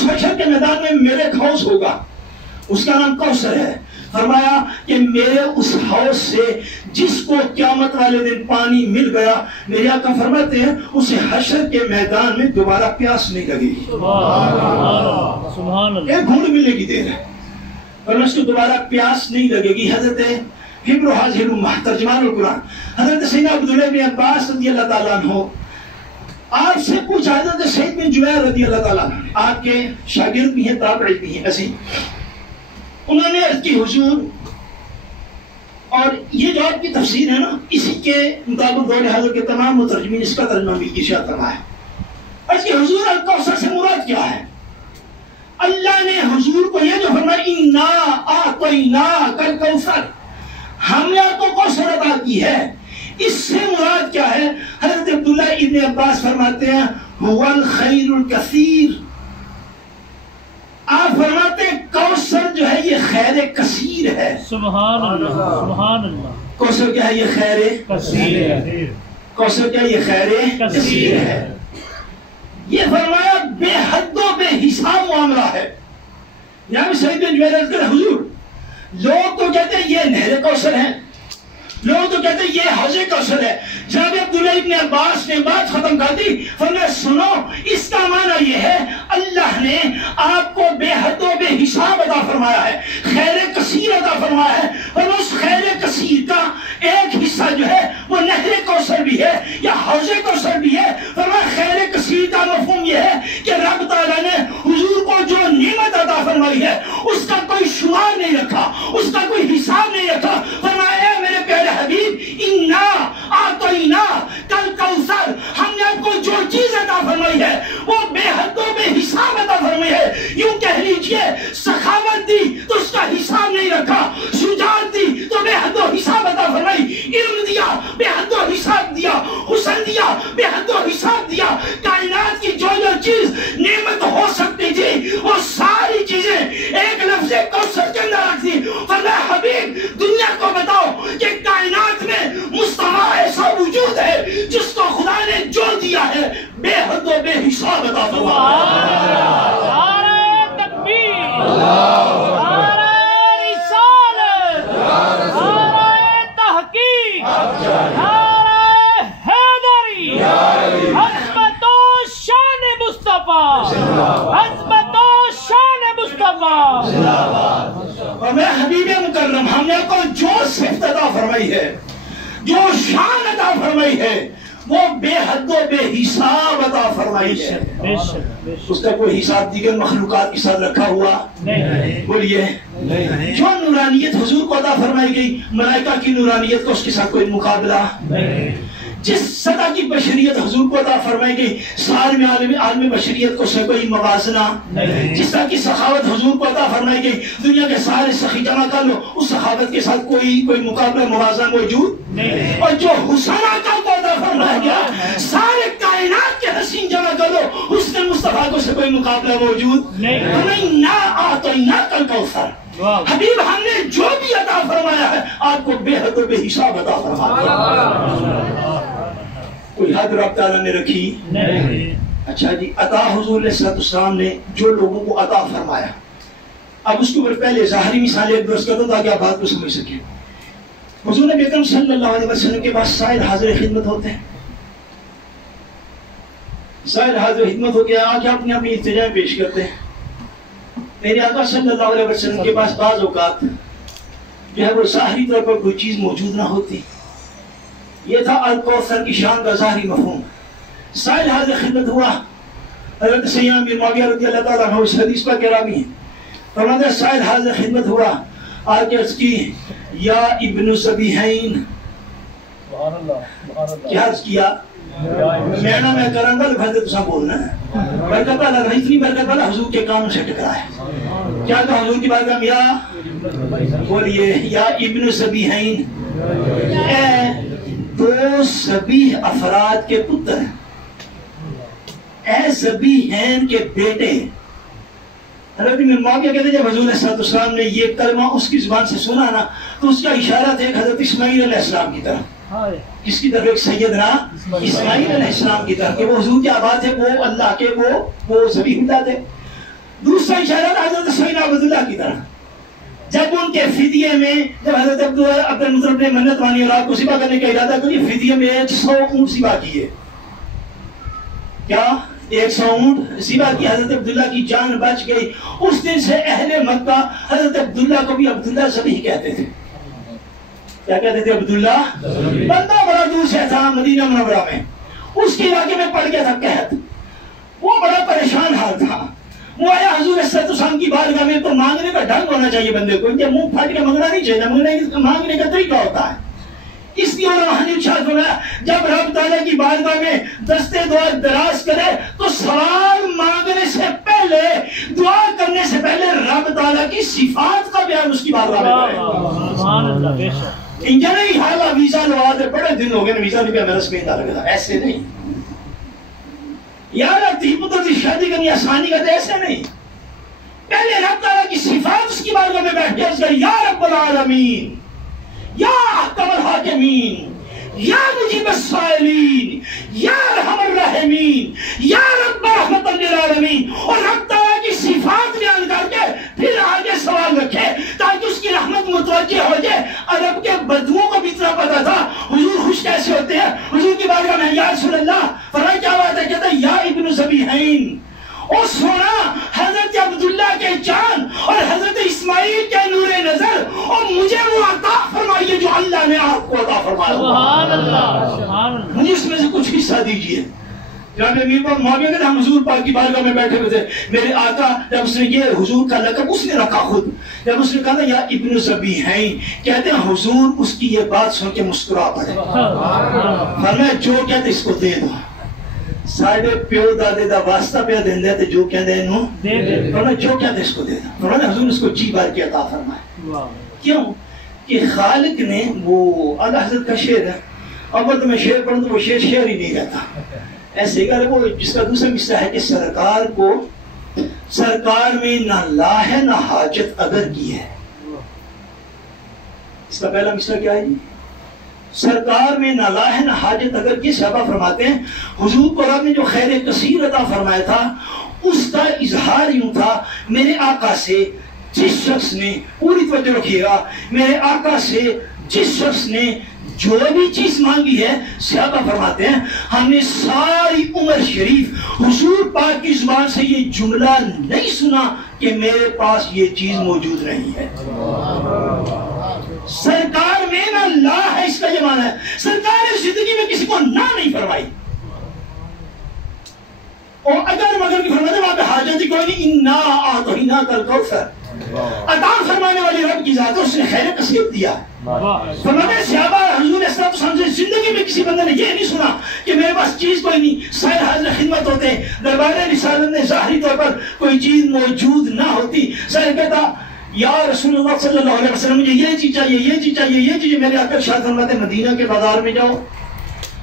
حشر کے میدان میں میرے حوض ہوگا، اس کا نام کوثر ہے۔ فرمایا کہ میرے اس حوض سے جس کو قیامت والے دن پانی مل گیا، میرے آقا فرماتے ہیں اسے حشر کے میدان میں دوبارہ پیاس نہیں لگے گی. ایک گھونٹ ملنے کی دیر ہے اور اس کو دوبارہ پیاس نہیں لگے گی. حضرت حبر و حاضر الامہ ترجمان القرآن حضرت سیدنا عبداللہ بن عباس رضی اللہ تعالیٰ عنہ آپ سے پوچھا، حضرت سعید بن جبیر رضی اللہ تعالیٰ عنہ آپ کے شاگرد بھی ہیں، تابعی بھی ہیں، ایسے انہوں نے عرض کی حضور، اور یہ جو آپ کی تفسیر ہے نا اسی کے مطابق دور حاضر کے تمام مترجمین اس کا ترجمہ بھی ارشاد فرمایا. عرض کی حضور الکوثر سے مراد کیا ہے؟ اللہ نے حضور کو یہ جو فرمایا اِنَّا أَعْطَيْنَاكَ الْكَوْثَرَ، ہم نے آپ کو کوثر عطا کی ہے، اس سے مراد کیا ہے؟ حضرت عبداللہ ابن عباس فرماتے ہیں هُوَ الْخَيْرُ الْكَثِيرُ، آپ فرماتے ہیں کوثر جو ہے یہ خیر کثیر ہے. سبحان اللہ، سبحان اللہ. کوثر کیا ہے؟ یہ خیر کثیر ہے. کوثر کیا ہے؟ یہ خیر کثیر ہے. یہ فرمایا بے حد و بے حساب معاملہ ہے. یہاں بھی سعید بن جبیر عرض کرے حضور لوگ تو کہتے ہیں یہ نہر کوثر ہیں، لوگ تو کہتے ہیں یہ حوض کوثر ہے. جناب عبداللہ ابن عباس نے بات ختم کر دی، فرمایا سنو اس کا معنی یہ ہے اللہ نے آپ کو بے حد و بے حساب عطا فرمایا ہے، خیر کثیر عطا فرمایا ہے. اور اس خیر کثیر کا ایک حصہ جو ہے وہ نہر کوثر بھی ہے یا حوض کوثر بھی ہے. فرمایا خیر کثیر کا مفہوم یہ ہے کہ رب تعالیٰ نے حضور کو جو نعمت عطا فرمائی ہے اس کا کوئی شمار نہیں رکھا، اس کا کوئی حساب نہیں رکھا. فرمایا اے میرے پیارے حبیب اِنَّا أَعْطَيْنَاكَ الْكَوْثَرَ، ہم نے آپ کو جو چیز عطا فرمائی ہے وہ بے حد و بے حساب عطا فرمائی ہے. یوں کہہ لیجئے سخاوت دی تو اس کا حساب نہیں رکھا، شجاعت دی تو بے حد و حساب عطا فرمائی، علم دیا بے حد و حساب دیا، حسن دیا بے حد و حساب دیا. کائنات کی جو جو چیز نعمت ہو سکتی تھی وہ ساری چیزیں ایک لفظ کوثر کے اندر رکھ دی. فرمایا حبیب دنیا کو بتاؤ کہ کائنات میں مصطفیٰ ایسا وجود ہے جس کو خدا نے جو دیا ہے بے حد و بے حساب عطا فرمایا. نعرہ تکبیر، نعرہ رسالت، نعرہ تحقیق، نعرہ حیدری، عظمت و شان مصطفیٰ، عظمت و شان مصطفیٰ. اور میں حبیب مکرم ہم نے آپ کو جو صفت عطا فرمائی ہے، جو شان عطا فرمائی ہے وہ بے حد و بے حساب عطا فرمائی ہے. اس کا کوئی حساب دیگر مخلوقات کے ساتھ رکھا ہوا بولیے. جو نورانیت حضور کو عطا فرمائی گئی ملائکہ کی نورانیت کو اس کے ساتھ کوئی مقابلہ، جس سطح کی بشریت حضور کو عطا فرمائی گئی سال میں عالم بشریت کو سے کوئی موازنہ، جس طرح کی سخاوت حضور کو عطا فرمائی گئی دنیا کے سارے سخی جمع کر لو اس سخاوت کے ساتھ کوئی مقابلہ موازنہ موجود نہیں. اور جو حسن آقا کو عطا فرمایا گیا سارے کائنات کے حسین جمع کر لو حسن مصطفیٰ کو سے کوئی مقابلہ موجود نہیں. نا أعطيناك الكوثر، حبیب ہم نے جو بھی عطا فرمایا ہے آپ کو بے حد و بے حساب عطا فرمایا. کوئی حد رب تعالیٰ نے رکھی نہیں. اچھا جی عطا حضور علیہ السلام نے جو لوگوں کو عطا فرمایا، اب اس کے اوپر پہلے ظاہری مثال ایک درست کر دو تاکہ آپ بات کو سمجھ سکیں. حضور نبی اکرم صلی اللہ علیہ وسلم کے پاس سائر حاضر خدمت ہوتے ہیں. سائر حاضر خدمت ہو کے آ کے اپنی اپنی التجا پیش کرتے ہیں. میرے آقا صلی اللہ علیہ وسلم کے پاس بعض اوقات جو ہے وہ ظاہری طور پر کوئی چیز موجود نہ ہوتی. یہ تھا الکوثر کی شان کا ظاہری مفہوم. سائل حاضر خدمت ہوا، حضرت سیدنا بن معاویہ رضی اللہ تعالیٰ عنہ اس حدیث پر کے راوی ہیں. فرماتے ہیں سائل حاضر خدمت ہوا، آج عرض کی یا ابن ذبیحین، کیا عرض کیا؟ میں نہ میں کروں گا تو پھر تو سب بولنا ہے. برکت والا نہیں، اتنی برکت والا حضور کے کانوں سے ٹکرا ہے. کیا کہا حضور کی بارگاہ میں؟ یا بولیے یا ابن ذبیحین، اے دو ذبیح افراد کے پتر، اے ذبیحین کے بیٹے. حضرت ابن معاویہ کہتے ہیں جب حضور علیہ السلام نے یہ کلمہ اس کی زبان سے سنا نا تو اس کا اشارہ تھا حضرت اسماعیل علیہ السلام کی طرف. کس کی طرف؟ ایک سیدنا اسماعیل علیہ السلام کی طرف کہ وہ حضور کے آباد تھے، وہ اللہ کے وہ ذبیح ہوتا تھے. دوسرا اشارہ تھا حضرت سیدنا عبداللہ کی طرف. جب ان کے فدیے میں جب حضرت عبد المطلب نے منت مانی اور آپ کو ذبح کرنے کا ارادہ کری، فدیے میں 100 اونٹ ذبح کیے. کیا 100 اونٹ ذبح کی، حضرت عبداللہ کی جان بچ گئی. اس دن سے اہل مکہ حضرت عبداللہ کو بھی عبداللہ ذبیح کہتے تھے. کیا کہتے تھے؟ عبداللہ. بندہ بڑا دور سے تھا مدینہ منورہ میں، اس کے علاقے میں پڑ گیا تھا قحط. وہ بڑا پریشان حال تھا. وہ آیا حضور صلی اللہ علیہ وسلم کی بارگاہ میں. تو مانگنے کا ڈھنگ ہونا چاہیے بندے کو، کہ منہ پھٹ کے مانگنا نہیں چاہیے. مانگنے کا طریقہ ہوتا ہے. اس لیے علماء نے ارشاد فرمایا جب رب تعالیٰ کی بارگاہ میں دستے دعا دراز کرے تو سوال مانگنے سے پہلے، دعا کرنے سے پہلے رب تعالیٰ کی صفات کا بیان اس کی بارگاہ میں کرے. سبحان اللہ. بے شک. انجا نہیں حالا ویزا لوا دے، بڑے دن ہو گئے ویزا نہیں پہ میرا سپین ڈال گیا. ایسے نہیں یار، تی پتر کی شادی کرنی آسانی کا، ایسے نہیں. پہلے رب تعالیٰ کی صفات اس کی بارگاہ میں بیٹھ گیا. یا رب العالمین، یا احکم الحاکمین، یا مجیب السائلین، یا ارحم الراحمین، یا رب رحمت للعالمین. اور رب تعالیٰ کی صفات بیان کر کے پھر آگے سوال رکھے تاکہ اس کی رحمت متوجہ ہو جائے. عرب کے بدوؤں کو بھی اتنا پتا تھا حضور خوش کیسے ہوتے ہیں. حضور کی بارگاہ میں یا رسول اللہ فرمایا کیا بات ہے؟ کہتا ہے یا ابن ذبیحین. اور سونا حضرت عبداللہ کے جان اور حضرت اسماعیل کے نور نظر، اور مجھے وہ عطا فرمائیے جو اللہ نے آپ کو عطا فرمایا. سبحان اللہ. سبحان اللہ. مجھے اس میں سے کچھ حصہ دیجئے. جناب امیر پر معاویہ کہتے ہیں ہم حضور پاک کی بارگاہ میں بیٹھے ہوئے تھے. میرے آقا جب اس نے یہ حضور کا لقب اس نے رکھا خود، جب اس نے کہا یا ابن ذبیحین، کہتے ہیں حضور اس کی یہ بات سن کے مسکرا پڑے. فرمایا جو کہتے اس کو دے دو. ساڑھے پیو دادے دا واسطہ پہ دیں دے جو کہتے ہیں انہوں فرمایا جو کہتے اس کو دے دو. فرمایا حضور اس کو جی بار کی عطا فرمائے. کیوں کہ خالق نے وہ اعلیٰ حضرت کا شعر ہے. اگر تو میں شعر پڑھوں تو وہ شعر ہی نہیں رہتا. ایسے ہی کہ وہ جس کا دوسرا مصرع ہے کہ سرکار میں نہ لا ہے نہ حاجت اگر کی ہے. اس کا پہلا مصرع کیا ہے جی؟ سرکار میں نہ لا ہے نہ حاجت اگر کی. صحابہ فرماتے ہیں حضور کو رب نے جو خیر کثیر عطا فرمایا تھا اس کا اظہار یوں تھا میرے آقا سے جس شخص نے، پوری توجہ رکھیے گا، میرے آقا سے جس شخص نے جو بھی چیز مانگی ہے، صحابہ فرماتے ہیں ہم نے ساری عمر شریف حضور پاک کی زبان سے یہ جملہ نہیں سنا کہ میرے پاس یہ چیز موجود نہیں ہے. سرکار میں نہ لا ہے، اس کا یہ معنی ہے سرکار نے زندگی میں کسی کو نہ نہیں فرمائی. اور اگر مگر کی فرماتے وہاں پہ حاجت ہی کوئی نہیں. انا اعطیناک الکوثر، عطا فرمانے والی رب کی ذات ہے، اس نے خیر کثیر دیا. فرماتے صحابہ حضور صلی اللہ علیہ وسلم سے زندگی میں کسی بندے نے یہ نہیں سنا کہ میرے پاس چیز کوئی نہیں. سائر حاضر خدمت ہوتے، دربار رسالت میں ظاہری طور پر کوئی چیز موجود نہ ہوتی. سائر کہتا یا رسول اللہ صلی اللہ علیہ وسلم مجھے یہ چیز چاہیے، یہ چیز چاہیے، یہ چیز. میرے آقا ارشاد فرماتے مدینہ کے بازار میں جاؤ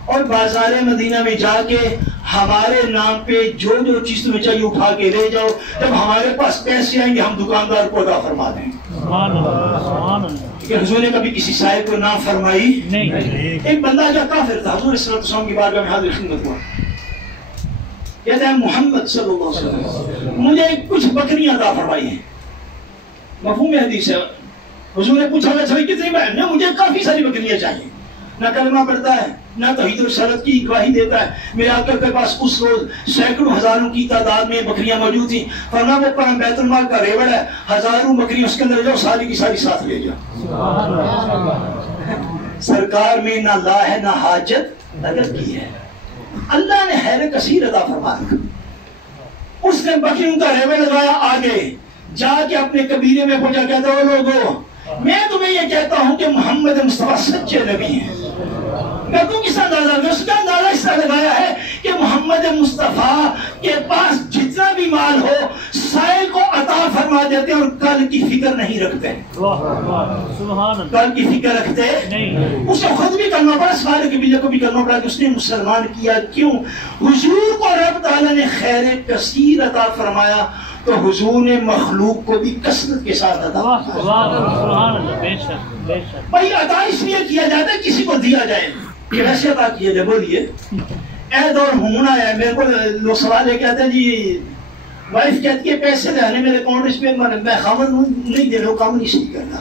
اور بازار مدینہ میں جا کے ہمارے نام پہ جو جو چیز تمہیں چاہیے اٹھا کے لے جاؤ. جب ہمارے پاس پیسے آئیں گے ہم دکاندار کو عطا فرما دیں گے. سبحان اللہ. سبحان اللہ. کہ حضور نے کبھی کسی صاحب کو نام فرمائی نہیں. ایک بندہ جو کافر تھا حضور صلی اللہ علیہ وسلم کی بارگاہ میں حاضر خدمت ہوا. کہتا ہے محمد صلی اللہ علیہ وسلم مجھے کچھ بکریاں عطا فرمائی ہیں. مفہوم حدیث ہے. حضور نے پوچھا کتنی بہن نے؟ مجھے کافی ساری بکریاں چاہیے. نہ کلمہ پڑھتا ہے نہ توحید و رسالت کی گواہی دیتا ہے. میرے آقا کے پاس اس روز سینکڑوں ہزاروں کی تعداد میں بکریاں موجود تھیں. فرمایا وہ پر بیت المال کا ریوڑ ہے، ہزاروں بکریاں اس کے اندر جاؤ، ساری کی ساری ساتھ لے جاؤ. سرکار میں نہ لا ہے نہ حاجت اگر کی ہے. اللہ نے خیر کثیر عطا فرمایا. اس نے بکریوں کا ریوڑ لگایا، آگے جا کے اپنے قبیلے میں پہنچا. کہتا ہے وہ لوگوں میں تمہیں یہ کہتا ہوں کہ محمد مصطفیٰ سچے نبی ہیں. میں تو کس اندازہ لگا؟ اس کا اندازہ اس طرح لگایا ہے کہ محمد مصطفیٰ کے پاس جتنا بھی مال ہو سائل کو عطا فرما دیتے اور کل کی فکر نہیں رکھتے. سبحان اللہ. کل کی فکر رکھتے نہیں. اسے خود بھی کرنا پڑا، سارے قبیلے کو بھی کرنا پڑا کہ اس نے مسلمان کیا. کیوں؟ حضور کو رب تعالیٰ نے خیر کثیر عطا فرمایا تو حضور نے مخلوق کو بھی کثرت کے ساتھ عطا فرمایا. بھائی عطا اس لیے کیا جاتا ہے کسی کو دیا جائے کہ ویسے عطا کیا جائے. بولیے اے دور ہونا ہے. میرے کو لوگ سوال لے کے آتے ہیں جی وائف کہتی ہے پیسے دینے میرے اکاؤنٹ پہ میں خامن نہیں دے رہا، کام نہیں صحیح کرنا.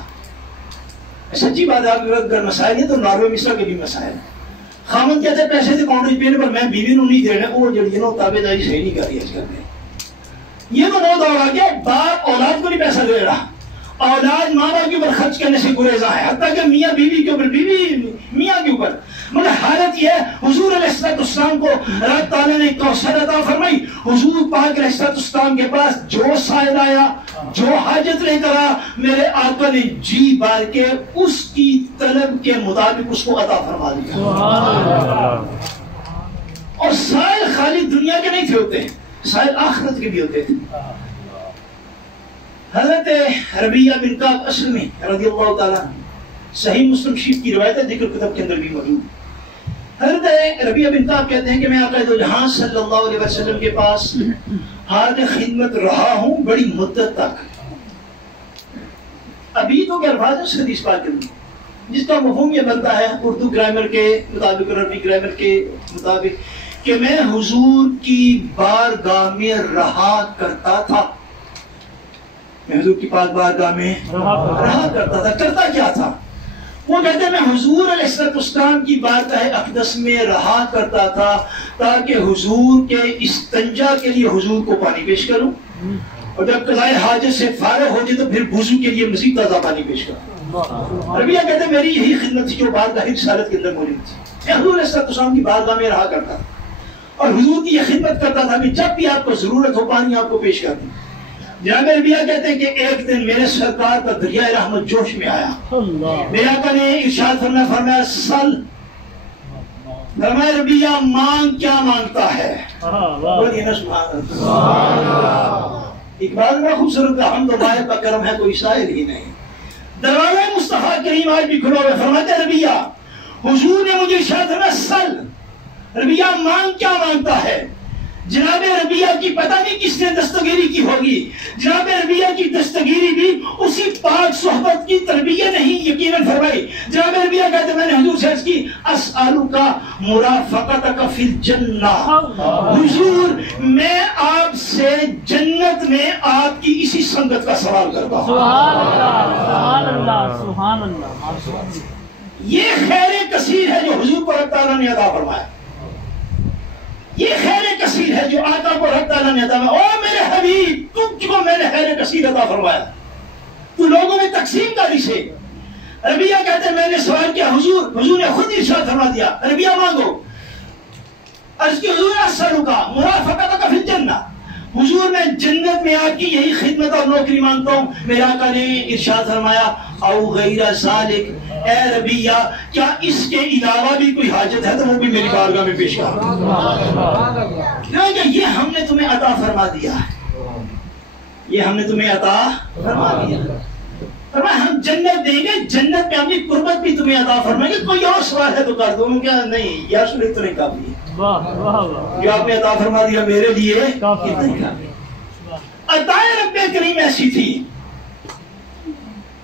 سچی بات ہے، آپ کے اگر مسائل ہے تو ناروے مصر کے بھی مسائل ہیں. خامن کہتے ہیں پیسے دے اکاؤنٹ پہ پر میں بیوی نو نہیں دے رہا، وہ جڑی ہے تابع داری صحیح نہیں کر رہی آج کل میں. یہ تو وہ دور آ گیا باپ اولاد کو نہیں پیسہ دے رہا، اولاد ماں باپ کے اوپر خرچ کرنے سے گریزاں ہے، حتیٰ کہ میاں بیوی کے اوپر، بیوی میاں کے اوپر. مگر حالت یہ ہے حضور علیہ السلام کو اللہ تعالیٰ نے کوثر عطا فرمائی. حضور پاک علیہ السلام کے پاس جو سائل آیا، جو حاجت لے کر آیا، میرے آقا نے جی بار کے اس کی طلب کے مطابق اس کو عطا فرما دیا. اور سائل خالی دنیا کے نہیں تھے ہوتے، سائل آخرت کے بھی ہوتے تھے. حضرت ربیہ بن کعب اسلمی رضی اللہ تعالیٰ صحیح مسلم شریف کی روایت ہے، ذکر کتب کے اندر بھی موجود. حضرت ربیہ بن کعب کہتے ہیں کہ میں آقا دو جہاں صلی اللہ علیہ وسلم کے پاس حالت خدمت رہا ہوں بڑی مدت تک. ابھی تو کیا الفاظ ہے اس حدیث پاک کے اندر جس کا مفہوم یہ بنتا ہے اردو گرامر کے مطابق، عربی گرامر کے مطابق، کہ میں حضور کی بارگاہ میں رہا کرتا تھا. میں حضور کی پاک بارگاہ میں رہا کرتا تھا. کرتا کیا تھا؟ وہ کہتے ہیں میں حضور علیہ السلام کی بارگاہ اقدس میں رہا کرتا تھا تاکہ حضور کے استنجا کے لیے حضور کو پانی پیش کروں، اور جب قضائے حاجت سے فارغ ہو جائے تو پھر وضو کے لیے مزید تازہ پانی پیش کروں. ربیہ کہتے ہیں میری یہی خدمت تھی جو بارگاہ رسالت کے اندر موجود تھی. میں حضور علیہ السلام کی بارگاہ میں رہا کرتا تھا اور حضور کی یہ خدمت کرتا تھا کہ جب بھی آپ کو ضرورت ہو پانی آپ کو پیش کر دوں. جناب ربیہ کہتے ہیں کہ ایک دن میرے سرکار کا دریائے رحمت جوش میں آیا. میرے آقا نے ارشاد فرمایا سل، فرمایا ربیہ مانگ کیا مانگتا ہے. بولیے نا سبحان اللہ. اقبال میں خوبصورت کا حمد و مائے کا کرم ہے کوئی سائل ہی نہیں. دروازہ مصطفیٰ کریم آج بھی کھلا ہوا. فرماتے ربیہ حضور نے مجھے ارشاد فرمایا سل، ربیہ مانگ کیا مانگتا ہے. جناب ربیہ کی پتہ نہیں کس نے دستگیری کی ہوگی، جناب ربیہ کی دستگیری بھی اسی پاک صحبت کی تربیت نہیں یقیناً فرمائی. جناب ربیہ کہتے میں نے حضور سے عرض کی اسألک مرافقتک فی الجنہ، حضور میں آپ سے جنت میں آپ کی اسی سنگت کا سوال کرتا ہوں. سبحان اللہ سبحان اللہ. یہ خیر کثیر ہے جو حضور کو رب تعالیٰ نے عطا فرمایا. یہ خیر کثیر ہے جو آقا کو رب تعالیٰ نے عطا فرمایا. او میرے حبیب تم کو میں نے خیر کثیر عطا فرمایا، تو لوگوں میں تقسیم کر اسے. ربیہ کہتے ہیں میں نے سوال کیا، حضور نے خود ارشاد فرما دیا ربیہ مانگو. عرض کی حضور اسألک مرافقتک فی الجنہ، حضور میں جنت میں آپ کی یہی خدمت اور نوکری مانگتا ہوں. میرے آقا نے ارشاد فرمایا او غیر ذالک، اے ربیہ کیا اس کے علاوہ بھی کوئی حاجت ہے تو وہ بھی میری بارگاہ میں پیش کر. یہ ہم نے تمہیں عطا فرما دیا ہے، یہ ہم نے تمہیں عطا فرما دیا. فرمایا ہم جنت دیں گے، جنت میں اپنی قربت بھی تمہیں عطا فرمائیں گے. کوئی اور سوال ہے تو کر دوں. کیا نہیں یا رسول اللہ تو نہیں کافی ہے جو آپ نے عطا فرما دیا میرے لیے اتنا ہی کافی. عطائے رب کریم ایسی تھی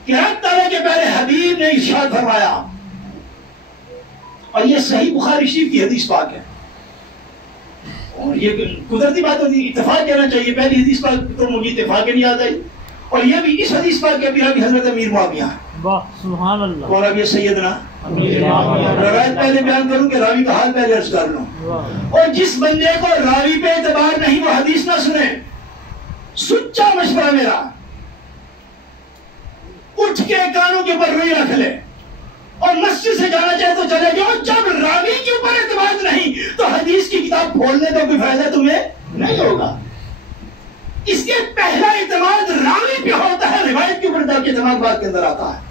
کہ رب تعالیٰ کے پہلے حبیب نے ارشاد فرمایا، اور یہ صحیح بخاری شریف کی حدیث پاک ہے، اور یہ قدرتی بات ہوتی ہے، اتفاق کہنا چاہیے. پہلی حدیث پاک تو مجھے اتفاق نہیں یاد آئی، اور یہ بھی اس حدیث پاک کے راوی حضرت امیر معاویہ ہیں. سبحان اللہ. اور اب یہ سیدنا روایت پہلے بیان کروں کہ راوی کا حال پہلے عرض کر لوں. اور جس بندے کو راوی پہ اعتبار نہیں وہ حدیث نہ سنے. سچا مشورہ میرا، اٹھ کے کانوں کے اوپر روئی رکھ لے اور مسجد سے جانا چاہے تو چلے جاؤ. جب راوی کے اوپر اعتماد نہیں تو حدیث کی کتاب کھولنے کا کوئی فائدہ تمہیں نہیں ہوگا. اس کے پہلا اعتماد راوی پہ ہوتا ہے، روایت کے اوپر جا کے اعتماد بات کے اندر آتا ہے.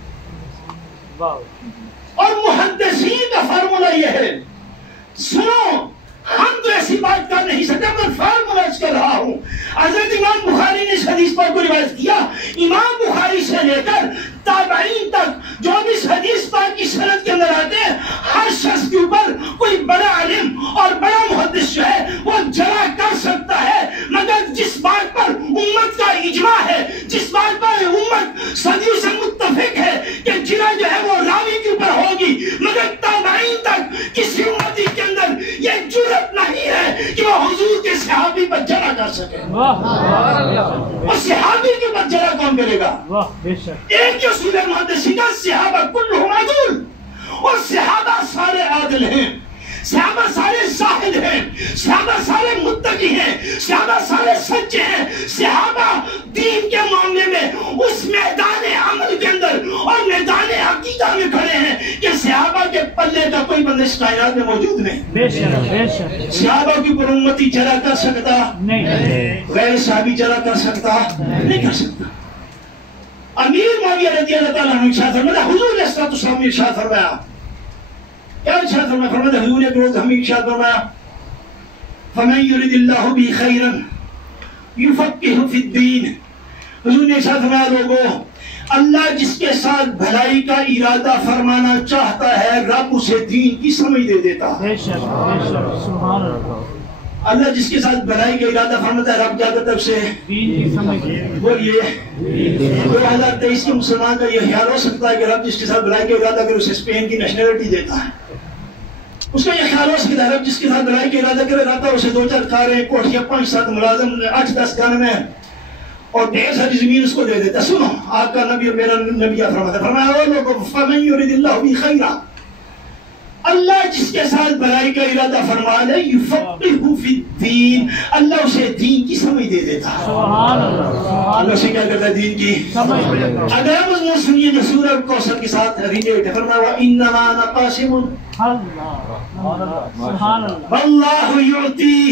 اور محدثین کا فارمولہ یہ ہے، سنو ہم تو ایسی بات کر نہیں سکتے، میں فارمولہ کر رہا ہوں. حضرت امام بخاری نے اس حدیث پر کو روایت کیا. امام بخاری سے لے کر تابعین تک جو بھی اس حدیث پاک کی سند کے اندر آتے ہیں، ہر شخص کے اوپر کوئی بڑا عالم اور بڑا محدث جو ہے وہ جرا کر سکتا ہے، مگر جس بات پر امت کا اجماع ہے، جس بات پر امت صدیوں سے متفق ہے کہ جرا جو ہے وہ راوی کے اوپر ہوگی، مگر تابعین تک کسی امتی کے اندر یہ جرات نہیں ہے کہ وہ حضور کے صحابی پر جرا کر سکے. اور صحابی کے پر جرا کون کرے گا؟ ایک جو سورہ محدثین صحابہ کلہم عدول، اور صحابہ سارے عادل ہیں، صحابہ سارے زاہد ہیں، صحابہ سارے متقی ہیں، صحابہ سارے سچے ہیں. صحابہ دین کے معاملے میں اس میدان عمل کے اندر اور میدان عقیدہ میں کھڑے ہیں کہ صحابہ کے پلے کا کوئی بندہ اس کائنات میں موجود نہیں. صحابہ کی پر امتی جرا کر سکتا نہیں، غیر صحابی جرا کر سکتا نہیں کر سکتا. امیر معاویہ رضی اللہ تعالیٰ عنہ ارشاد فرمایا، حضور علیہ الصلوۃ والسلام نے ارشاد فرمایا، کیا ارشاد فرمایا؟ فرمایا حضور نے روز ہمیں ارشاد فرمایا، فَمَن يُرِدِ اللَّهُ بِهِ خَيْرًا يُفَقِّهُ فِي الدِّينِ. حضور نے ارشاد فرمایا، لوگوں اللہ جس کے ساتھ بھلائی کا ارادہ فرمانا چاہتا ہے رب اسے دین کی سمجھ دے دیتا ہے. اللہ جس کے ساتھ بھلائی کا ارادہ فرماتا ہے رب کیا کرتا ہے اسے. بولیے 2023 کے مسلمان کا یہ خیال ہو سکتا ہے کہ رب جس کے ساتھ بھلائی کا ارادہ کرے اسے اسپین کی نیشنلٹی دیتا ہے؟ اس کا یہ خیال ہو سکتا ہے رب جس کے ساتھ بھلائی کا ارادہ کرے رہتا ہے اسے 2-4 کاریں، کوٹھیاں، 5-7 ملازم، 8-10 گھر میں اور ڈھیر ساری زمین اس کو دے دیتا. سنو آپ کا نبی اور میرا نبی فرماتا ہے، فرمایا وہ لوگوں فَمَن يُرِدِ اللَّهُ بِهِ خَيْرًا، اللہ جس کے ساتھ بھلائی کا ارادہ فرما لے یفقہہ فی الدین، اللہ اسے دین کی سمجھ دے دیتا ہے. اللہ اسے کیا کرتا ہے؟ دین کی سمجھ. اگر مضمون سنیے جو سورہ کوثر کے ساتھ ریلیٹ ہے، فرمایا وَإِنَّمَا أَنَا قَاسِمٌ وَاللَّهُ يُعْطِي.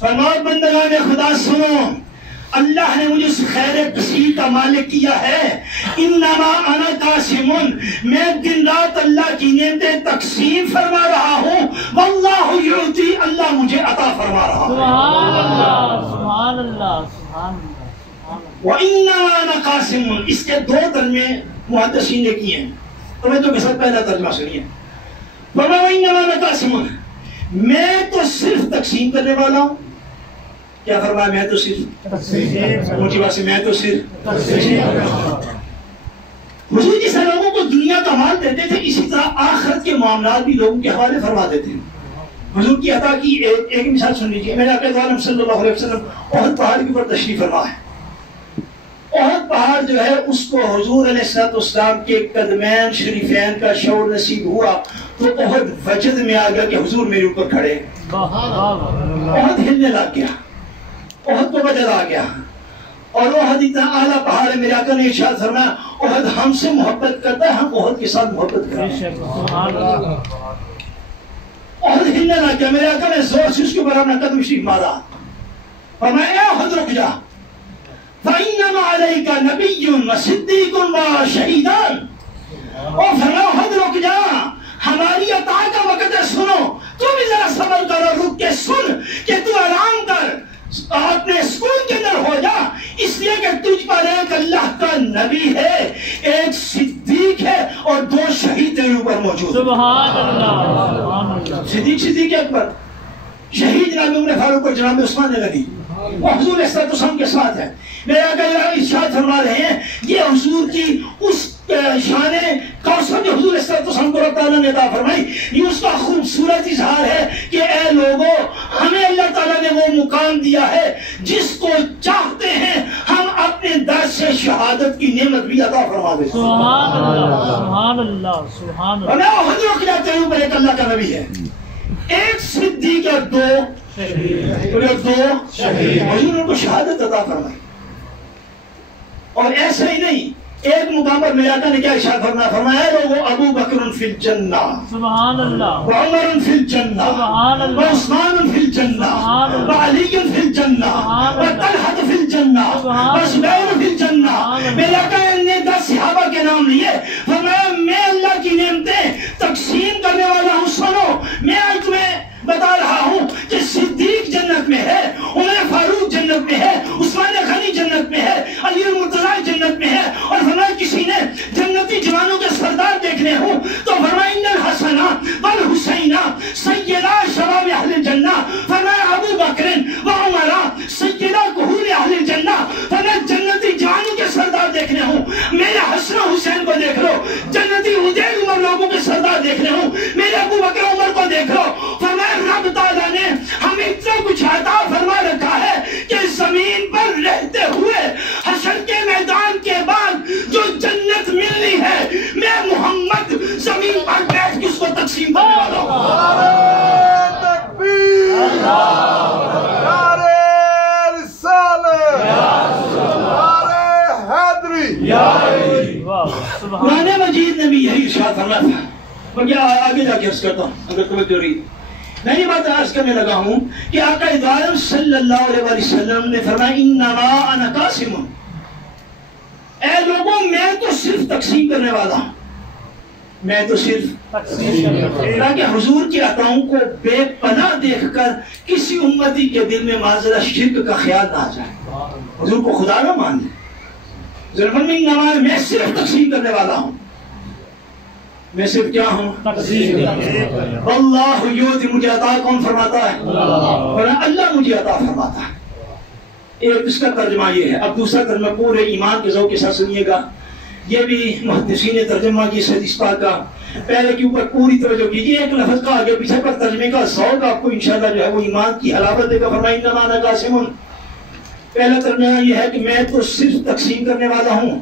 فرمایا بندگان خدا سنو، اللہ نے مجھے اس خیر کثیر کا مالک کیا ہے. انما انا قاسم، میں دن رات اللہ کی نعمتیں تقسیم فرما رہا ہوں. واللہ یعطی، اللہ مجھے عطا فرما رہا ہے. سبحان اللہ سبحان اللہ سبحان اللہ. وانما انا قاسم، اس کے 2 ترجمے محدثین نے کیے ہیں، توجہ کے ساتھ پہلا ترجمہ سنیے. فرمایا وانما انا قاسم، میں تو صرف تقسیم کرنے والا ہوں. کیا فرمایا؟ میں تو صرف اونچی بات سے میں تو صرف. حضور جس لوگوں کو دنیا کا مال دیتے تھے اسی طرح آخرت کے معاملات بھی لوگوں کے حوالے فرما دیتے ہیں. حضور کی عطا کی ایک مثال سن لیجیے. میرے آقا عالم صلی اللہ علیہ وسلم احد پہاڑ کے اوپر تشریف فرما ہے. احد پہاڑ جو ہے اس کو حضور علیہ السلام کے قدمین شریفین کا شعور نصیب ہوا تو احد وجد میں آ گیا کہ حضور میرے اوپر کھڑے. احد ہلنے لگ گیا، احد کو وجد آ گیا. اور احد اتنا اعلیٰ پہاڑ ہے، میرے آقا نے ارشاد فرمایا احد ہم سے محبت کرتا ہے، ہم احد کے ساتھ محبت کرتے ہیں. احد ہلنے لگ گیا، میرے آقا نے زور سے اس کے اوپر اپنا قدم شریف مارا. فرمایا اے احد رک جا، فَإِنَّمَا عَلَيْكَ نَبِيٌّ وَصِدِّيقٌ وَشَهِيدٌ. اور فرمایا احد رک جا، ہماری عطا کا وقت ہے، سنو. تو بھی ذرا صبر کرو، رک کے سن کہ تو آرام کر، اپنے سکون کے اندر ہو جا. اس لیے کہ تجھ پر ایک اللہ کا نبی ہے، ایک صدیق ہے اور 2 شہید تیرے اوپر موجود. سبحان اللہ. صدیق اکبر، شہید جناب عمر فاروق اور جناب عثمان غنی، وہ حضور علیہ السلام کے ساتھ ہے. میرے آقا ارشاد فرما رہے ہیں یہ حضور کی اس شان کوثر جو حضور علیہ السلام کو رب تعالیٰ نے عطا فرمائی، یہ اس کا خوبصورت اظہار ہے کہ اے لوگوں ہمیں اللہ تعالیٰ نے وہ مقام دیا ہے جس کو چاہتے ہیں ہم اپنے در سے شہادت کی نعمت بھی عطا فرما دیتے. سبحان اللہ سبحان اللہ سبحان اللہ. میں حضور کے جاتے ہیں پر ایک اللہ کا نبی ہے، ایک صدیق اور 2 شہید. حضور ان کو شہادت عطا فرمائی. اور ایسا ہی نہیں، ایک مقام پر میرے آقا نے کیا ارشاد فرمایا؟ فرمایا لوگوں ابو بکر فی الجنہ سبحان اللہ، وعمر فی الجنہ سبحان اللہ، وعثمان فی الجنہ سبحان اللہ، وعلی فی الجنہ وطلحہ فی الجنہ وزبیر فی الجنہ. میرے آقا نے 10 صحابہ کے نام لیے. فرمایا میں اللہ کی نعمتیں تقسیم کرنے والا ہوں. سنو میں آج تمہیں بتا رہا ہوں کہ صدیق جنت میں ہے، عمر فاروق جنت میں ہے، عثمان غنی جنت میں ہے، علی المرتضیٰ جنت میں ہے. اور فرمایا کسی نے جنتی جوانوں کے سردار دیکھنے ہوں تو فرمایا ان الحسن والحسین سیدا شباب اہل الجنہ. فرمایا ابو بکر و عمر سیدا کہول اہل الجنہ. فرمایا جنتی جوانوں کے سردار دیکھنے ہوں، میرے حسن و حسین کو دیکھ لو. جنتی ادیل عمر لوگوں کے سردار دیکھنے ہوں، میرے ابو بکر عمر کو دیکھ لو. فرمایا رب تعالیٰ نے کرنے والا ہوں. قرآن مجید نے بھی یہی ارشاد فرمایا تھا. میں کیا آگے جا کے عرض کرتا ہوں اگر تمہیں جو رہی میں یہ بات عرض کرنے لگا ہوں کہ آقا عالم صلی اللہ علیہ وسلم نے فرمایا انما انا قاسم، اے لوگوں میں تو صرف تقسیم کرنے والا ہوں، میں تو صرف تاکہ حضور کی عطاؤں کو بے پناہ دیکھ کر کسی امتی کے دل میں معذرہ شرک کا خیال نہ آ جائے، حضور کو خدا نہ مان لے. میں صرف تقسیم کرنے والا ہوں، میں صرف کیا ہوں؟ اللہ یؤتی، مجھے عطا کون فرماتا ہے؟ اور اللہ مجھے عطا فرماتا ہے. ایک اس کا ترجمہ یہ ہے. اب دوسرا ترجمہ پورے ایمان کے ذوق کے ساتھ سنیے گا، یہ بھی محدثین نے ترجمہ کی اس حدیث پاک کا. پہلے کے اوپر پوری توجہ کیجیے، ایک لفظ کا آگے پیچھے پر ترجمے کا ذوق آپ کو انشاءاللہ جو ہے وہ ایمان کی حلاوت دے گا. فرمایا انما انا قاسم، پہلا ترجمہ یہ ہے کہ میں تو صرف تقسیم کرنے والا ہوں.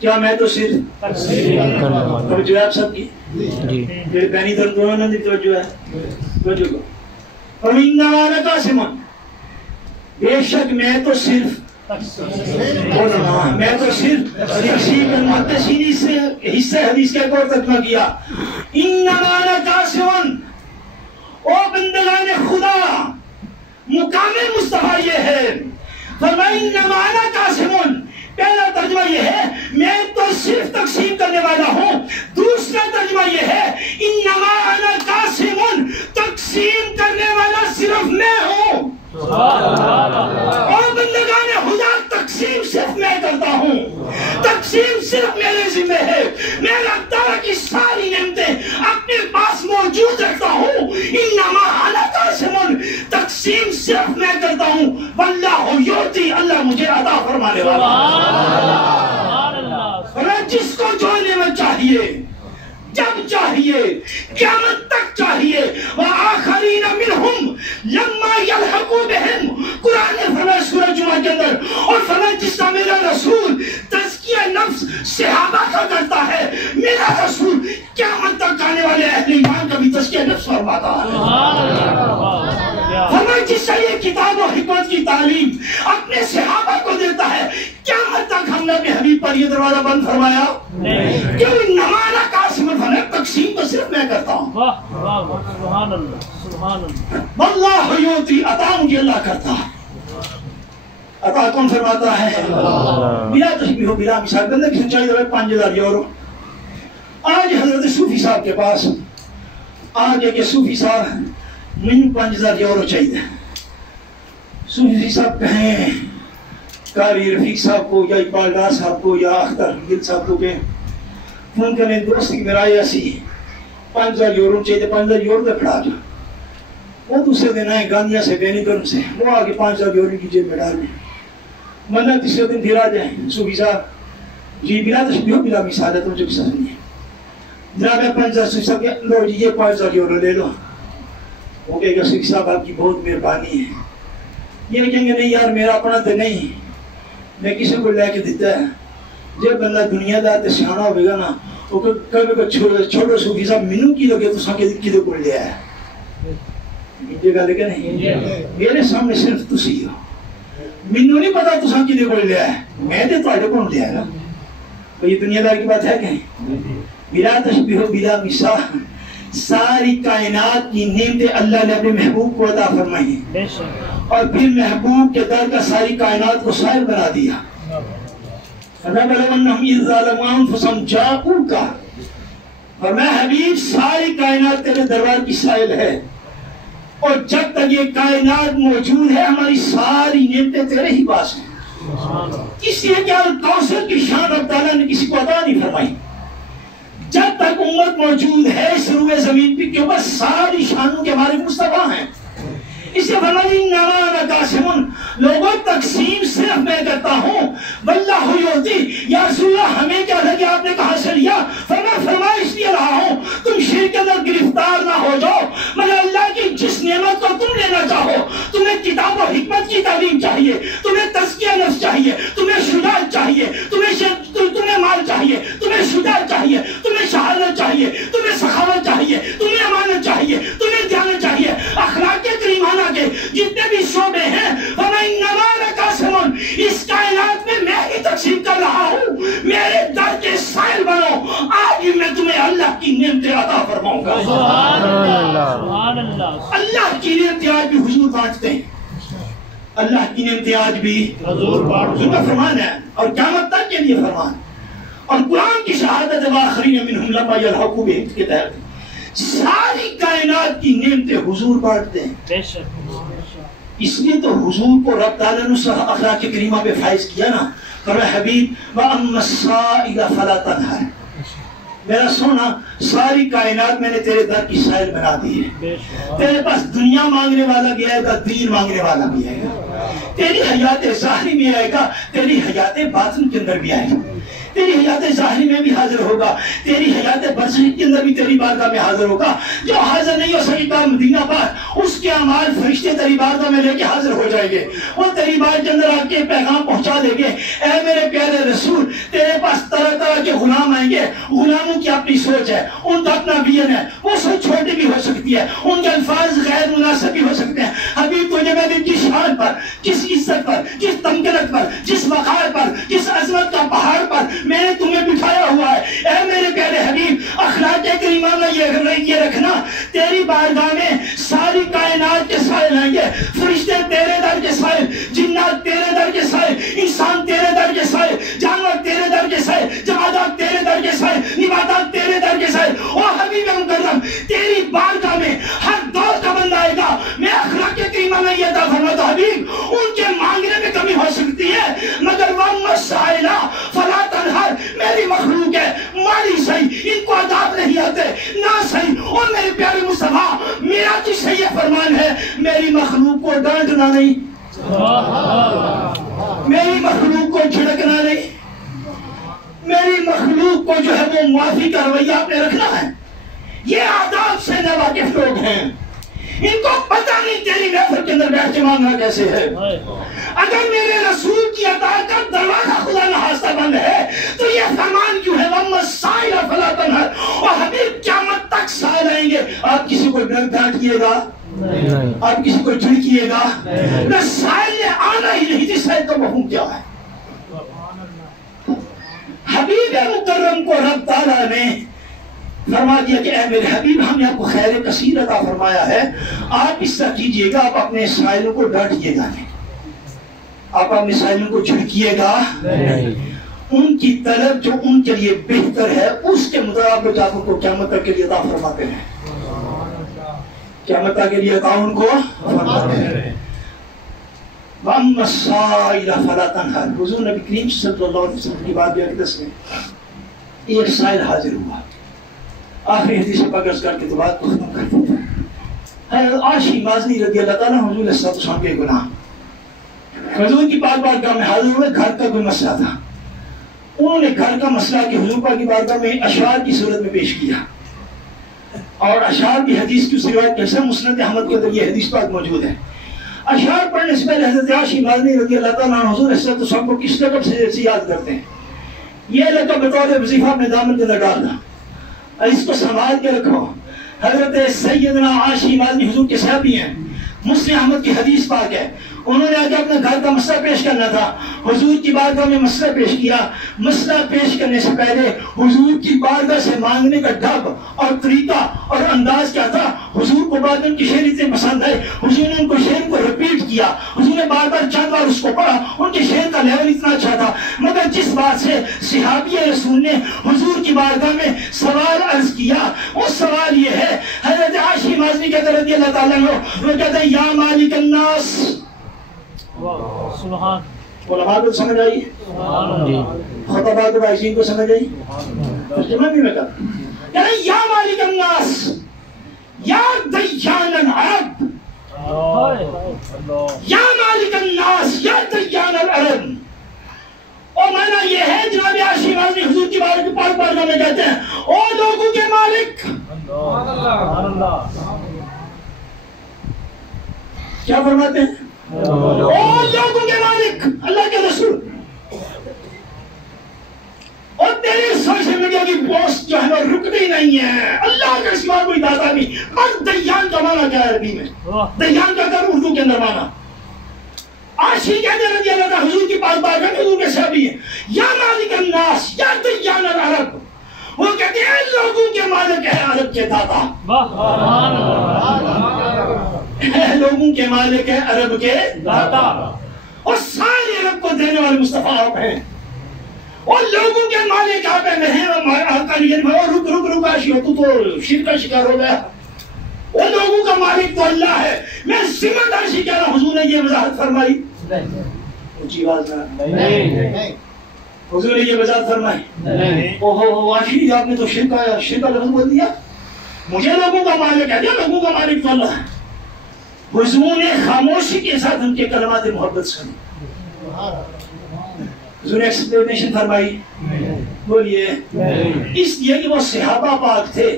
کیا میں تو صرف توجہ ہے آپ سب کی؟ میرے بینی درد نے توجہ ہے، توجہ کو. فرمایا انما انا قاسم، بے شک میں تو صرف میں تو صرف تقسیم. محدثین سے حصہ حدیث کا ایک اور ترجمہ کیا، انما انا قاسم، او بندگان خدا، مقام مصطفیٰ یہ ہے. فرمایا انما انا قاسم، پہلا ترجمہ یہ ہے میں تو صرف تقسیم کرنے والا ہوں. دوسرا ترجمہ یہ ہے انما انا قاسم، تقسیم کرنے والا صرف میں ہوں. اور بندگان خدا، تقسیم صرف میں کرتا ہوں، تقسیم صرف میرے ذمہ ہے. میں اللہ تعالیٰ کی ساری نعمتیں اپنے پاس موجود رکھتا ہوں. انما انا قاسم، تقسیم صرف میں کرتا ہوں. واللہ یؤتی، اللہ مجھے عطا فرمانے والا. جس کو جو نعمت چاہیے، جب چاہیے، قیامت تک چاہیے. وآخرین منہم لما یلحقوا بہم، قرآن نے فرمایا سورہ جمعہ کے اندر، اور فرمایا جس کا میرا رسول تزکیہ نفس صحابہ کا کرتا ہے، میرا رسول قیامت تک آنے والے اہل ایمان کا بھی تزکیہ نفس فرماتا ہے. فرمایا جس سے یہ کتاب و حکمت کی تعلیم اپنے صحابہ کو دیتا ہے، قیامت تک ہم نے اپنے حبیب پر یہ دروازہ بند فرمایا کیوں؟ انما انا قاسم، فرمایا تقسیم تو صرف میں کرتا ہوں. سبحان اللہ، سبحان اللہ. واللہ یؤتی، عطا مجھے اللہ کرتا ہے. عطا کون فرماتا ہے؟ بلا تشبیہ و بلا مثال. بندے کی سنچائی دے 5000 یورو. آج حضرت صوفی صاحب کے پاس آگے کے صوفی صاحب مجھے 5000 یورو چاہیے. صوفی صاحب کہیں قاری رفیق صاحب کو یا اقبال ڈار صاحب کو یا اختر گل صاحب کو کہ فون کریں دوست کی میرا ایسی 5000 یورو چاہیے. 5000 یورو پہ کھڑا جا. وہ دوسرے دن آئے گاندیا سے بینی کرن سے، وہ آگے 5000 یورو کی جیب میں ڈال دیں. منہ تیسرے دن پھر آ جائیں صوفی صاحب جی بلا تشبیہ بلا مثال ہے تو مجھے قصہ سنیے. جناب 5000 صوفی صاحب کہ لو جی یہ 5000 یورو لے لو. وہ کہے گا صوفی صاحب آپ کی بہت مہربانی ہے. یہ کہیں گے نہیں یار میرا اپنا تو نہیں، میں کسی کو لے کے دیتا ہے. جب بندہ دنیا دار سیاح ہوگا نا وہ کبھی چھوٹو صوفی صاحب مینو کی لگے تو کدے کو لیا ہے. یہ گل کہ نہیں، میرے سامنے صرف تسی ہو، مینو نہیں پتا تسا کدے کو لیا ہے، میں تو تھوڑے کو لیا ہے نا. تو یہ دنیا دار کی بات ہے کہ بلا تشبیہ بلا مثال. ساری کائنات کی نعمتیں اللہ نے اپنے محبوب کو عطا فرمائی ہیں، اور پھر محبوب کے در کا ساری کائنات کو سائل بنا دیا. فَنَبَلَوَنَّهُمْ إِذْ ظَلَمُوا أَنفُسَهُمْ جَاءُوكَ، اور میں حبیب ساری کائنات تیرے دربار کی سائل ہے، اور جب تک یہ کائنات موجود ہے ہماری ساری نعمتیں تیرے ہی پاس ہیں. اس لیے کہ الکوثر کی شان رب تعالیٰ نے کسی کو عطا نہیں فرمائی. جب تک امت موجود ہے اس روئے زمین پہ کے اوپر ساری شانوں کے ہمارے مصطفیٰ ہیں. اس سے فرمایا انما انا قاسم، لوگوں تقسیم صرف میں کرتا ہوں. واللہ یؤتی، یا رسول اللہ ہمیں کیا تھا کہ آپ نے کہاں سے لیا؟ فرمایا اس لیے رہا ہوں تم شرک کے اندر گرفتار نہ ہو جاؤ. مگر اللہ کی جس نعمت کو تم لینا چاہو، تمہیں کتاب و حکمت کی تعلیم چاہیے، تمہیں تزکیہ نفس چاہیے، تمہیں شجاعت چاہیے، تمہیں مال چاہیے، تمہیں شجاعت چاہیے، تمہیں شہادت چاہیے، تمہیں سخاوت چاہیے، چاہیے، تمہیں امانت چاہیے، تمہیں جانا چاہیے۔ اخلاق کریمانہ کے جتنے بھی شعبے ہیں فَمَنَّمَا لَقَاسِمٌ، اس کائنات میں میں ہی تقسیم کر رہا ہوں، میرے در کے سائل بنو، آج میں تمہیں اللہ کی نعمتیں عطا فرماؤں گا۔ سبحان اللہ، سبحان اللہ۔ اللہ کی نعمتیں آج بھی حضور بانٹتے ہیں، اللہ کی نعمتیں آج بھی حضور بانٹتے ہیں، فرمان ہے اور قیامت تک کے لیے فرمان۔ اور قرآن کی شہادت وآخرین منہم لما یلحقوا بہم کے تحت ساری کائنات کی نعمتیں حضور بانٹتے ہیں۔ بے شک، اس لیے تو حضور کو رب تعالیٰ نے اخلاق کریمہ پہ فائز کیا نا، فرمایا حبیب وَأَمَّا السَّائِلَ فَلَا تَنْهَرْ، میرا سونا ساری کائنات میں نے تیرے در کی سائل بنا دی ہے، تیرے پاس دنیا مانگنے والا بھی آئے گا، دین مانگنے والا بھی آئے گا، تیری حیات ظاہری میں آئے گا، تیری حیات باطن کے اندر بھی آئے گا، تیری حیات ظاہری میں بھی حاضر ہوگا، تیری حیات برزخی کے اندر بھی تیری بارگاہ میں حاضر ہوگا۔ جو حاضر نہیں ہو سکے گا مدینہ پر، اس کے اعمال فرشتے تیری بارگاہ میں لے کے حاضر ہو جائیں گے، وہ تیری بارگاہ کے اندر آ کے پیغام پہنچا دیں گے، اے میرے پیارے رسول، تیرے پاس طرح طرح کے غلام آئیں گے، غلاموں کی اپنی سوچ ہے، ان کا اپنا ویژن ہے، وہ سوچ چھوٹی بھی ہو سکتی ہے، ان کے الفاظ غیر مناسب بھی ہو سکتے ہیں۔ حبیب تجھے میں نے جس شان پر، جس عزت پر، جس تمکنت پر، جس وقار پر، جس عظمت کا پہاڑ پر میں نے تمہیں بٹھایا ہوا ہے، اے میرے پیارے حبیب، اخلاق کریمہ میں یہ رکھنا، تیری بارگاہ میں ساری کائنات کے سائل آئیں گے، فرشتے تیرے در کے سائل، جنات تیرے در کے سائل، انسان تیرے در کے سائل، جانور تیرے در کے سائل، جمادات تیرے در کے سائل، نباتات تیرے در کے سائل۔ او حبیب مکرم، تیری بارگاہ میں ہر دور کا بندہ آئے گا، میں اخلاق کریمہ میں یہ عطا فرماتا حبیب، ان کے مانگنے میں کمی ہو سکتی ہے، مگر وَأَمَّا السَّائِلَ فَلَا تَنْهَرْ، میری مخلوق ہے، مالی صحیح، ان کو عذاب نہیں آتے، نہ صحیح، اور میرے پیارے مصطفیٰ، میرا تو صحیح فرمان ہے، میری مخلوق کو ڈانٹنا نہیں، میری مخلوق کو جھڑکنا نہیں، میری مخلوق کو جو ہے وہ معافی کا رویہ آپ نے رکھنا ہے۔ یہ آداب سے ناواقف لوگ ہیں، ان کو پتہ نہیں تیری محفل کے اندر بیٹھ کے مانگنا کیسے ہے۔ اگر میرے رسول کی عطا کا دروازہ خدا نخواستہ بند ہے تو یہ فرمان کیوں ہے وَأَمَّا السَّائِلَ فَلَا تَنْهَرْ، اور حبیب قیامت تک سائل آئیں گے، آپ کسی کو ڈانٹیے گا، آپ کسی کو جھڑکیے گا، نہ سائل نے آنا ہی نہیں، جس سائل کا مفہوم کیا ہے۔ حبیب مکرم کو رب تعالیٰ نے فرما دیا کہ اے میرے حبیب، ہم نے آپ کو خیر کثیر عطا فرمایا ہے، آپ اس طرح کیجئے گا، آپ اپنے سائلوں کو ڈانٹیے گا نہیں، آپ اپنے سائلوں کو جھڑکیے گا نہیں، ان کی طلب جو ان کے لیے بہتر ہے اس کے مطابق آپ ان کو قیامت تک کے لیے عطا فرماتے ہیں، قیامت تک کے لیے عطا ان کو فرماتے ہیں۔ وَأَمَّا السَّائِلَ فَلَا تَنْهَرْ، حضور نبی کریم صلی اللہ علیہ وسلم کی بات بیان کرتے ہیں، ایک سائل حاضر ہوا، آخری حدیث پاک عرض کر کے تو بات کو ختم کر دیتا ہے۔ حضرت عائشہ مازنی رضی اللہ تعالیٰ حضور صلی اللہ علیہ وسلم کے گناہ، حضور کی پاک بارگاہ میں حاضر ہوئے، گھر کا کوئی مسئلہ تھا، انہوں نے گھر کا مسئلہ کی حضور پاک کی بارگاہ میں اشعار کی صورت میں پیش کیا، اور اشعار کی حدیث کی اس روایت کیسے مسند احمد کے اندر یہ حدیث پاک موجود ہے۔ اشعار پڑھنے سے پہلے حضرت عائشہ مازنی رضی اللہ تعالیٰ عنہ حضور صلی اللہ علیہ وسلم کو کس لقب سے یاد کرتے ہیں؟ یہ لقب بطور وظیفہ اپنے دامن کے اندر ڈالنا، اس کو سنبھال کے رکھو۔ حضرت سیدنا عائشہ مازنی حضور کے صحابی ہیں، مسلم احمد کی حدیث پاک ہے، انہوں نے آگے اپنے گھر کا مسئلہ پیش کرنا تھا، حضور کی بارگاہ میں مسئلہ پیش کیا، مسئلہ پیش کرنے سے پہلے حضور کی بارگاہ سے مانگنے کا ڈھب اور طریقہ اور انداز کیا تھا، حضور کو بار بار ان کی شعر اتنے پسند ہے، حضور نے ان کو شعر کو ریپیٹ کیا، حضور نے بار بار چند بار اس کو پڑھا، ان کے شعر کا لیول اتنا اچھا تھا، مگر جس بات سے صحابی رسول نے حضور کی بارگاہ میں سوال عرض کیا، وہ سوال یہ ہے، حضرت عائشہ مازنی کہتے رضی اللہ تعالیٰ عنہ، وہ کہتے ہیں یا مالک الناس، سبحان، علماء کو سمجھ آئی، خطبات وعظین کو سمجھ آئی، ترجمہ بھی میں کرتا ہوں، یا مالک الناس یا دیان العرب، یا مالک الناس یا دیان العرب، اور معنی یہ ہے جناب عائشہ مازنی حضور کی بارگاہ میں کہتے ہیں او لوگوں کے مالک، کیا فرماتے ہیں؟ اور لوگوں کے مالک اللہ کے رسول، اور تیری سوشل میڈیا دیا کہ پوسٹ جو ہے وہ رکتی نہیں ہے، اللہ کے سوا کوئی داتا نہیں. اور دیان کا معنی کیا ہے عربی میں؟ دیان کا کر اردو کے اندر معنی عاشق کہتے ہیں رضی اللہ تعالیٰ حضور کی پاس بار کرتے حضور کے صحابی ہیں، یا مالک الناس یا دیان العرب. وہ کہتے ہیں لوگوں کے مالک ہے عرب کے داتا. لوگوں کے مالک ہے عرب کے داتا، اور سارے عرب کو دینے والے مصطفیٰ آپ ہیں. اور لوگوں کے مالک آپ ہیں. اور رک آشی ہو تو شرک کا شکار ہو گیا. وہ لوگوں کا مالک تو اللہ ہے. میں ذمہ داری کہہ رہا ہوں. حضور نے یہ وضاحت فرمائی؟ اونچی آواز نہ حضور نے یہ وضاحت فرمائی؟ اوہو آشی آپ نے تو شرک کا لفظ بول دیا. مجھے لوگوں کا مالک ہے، لوگوں کا مالک تو اللہ ہے. حضور نے خاموشی کے ساتھ ان کے کلمات محبت سنی. حضور نے ایکسپلینیشن فرمائی. بولیے. اس لیے کہ وہ صحابہ پاک تھے،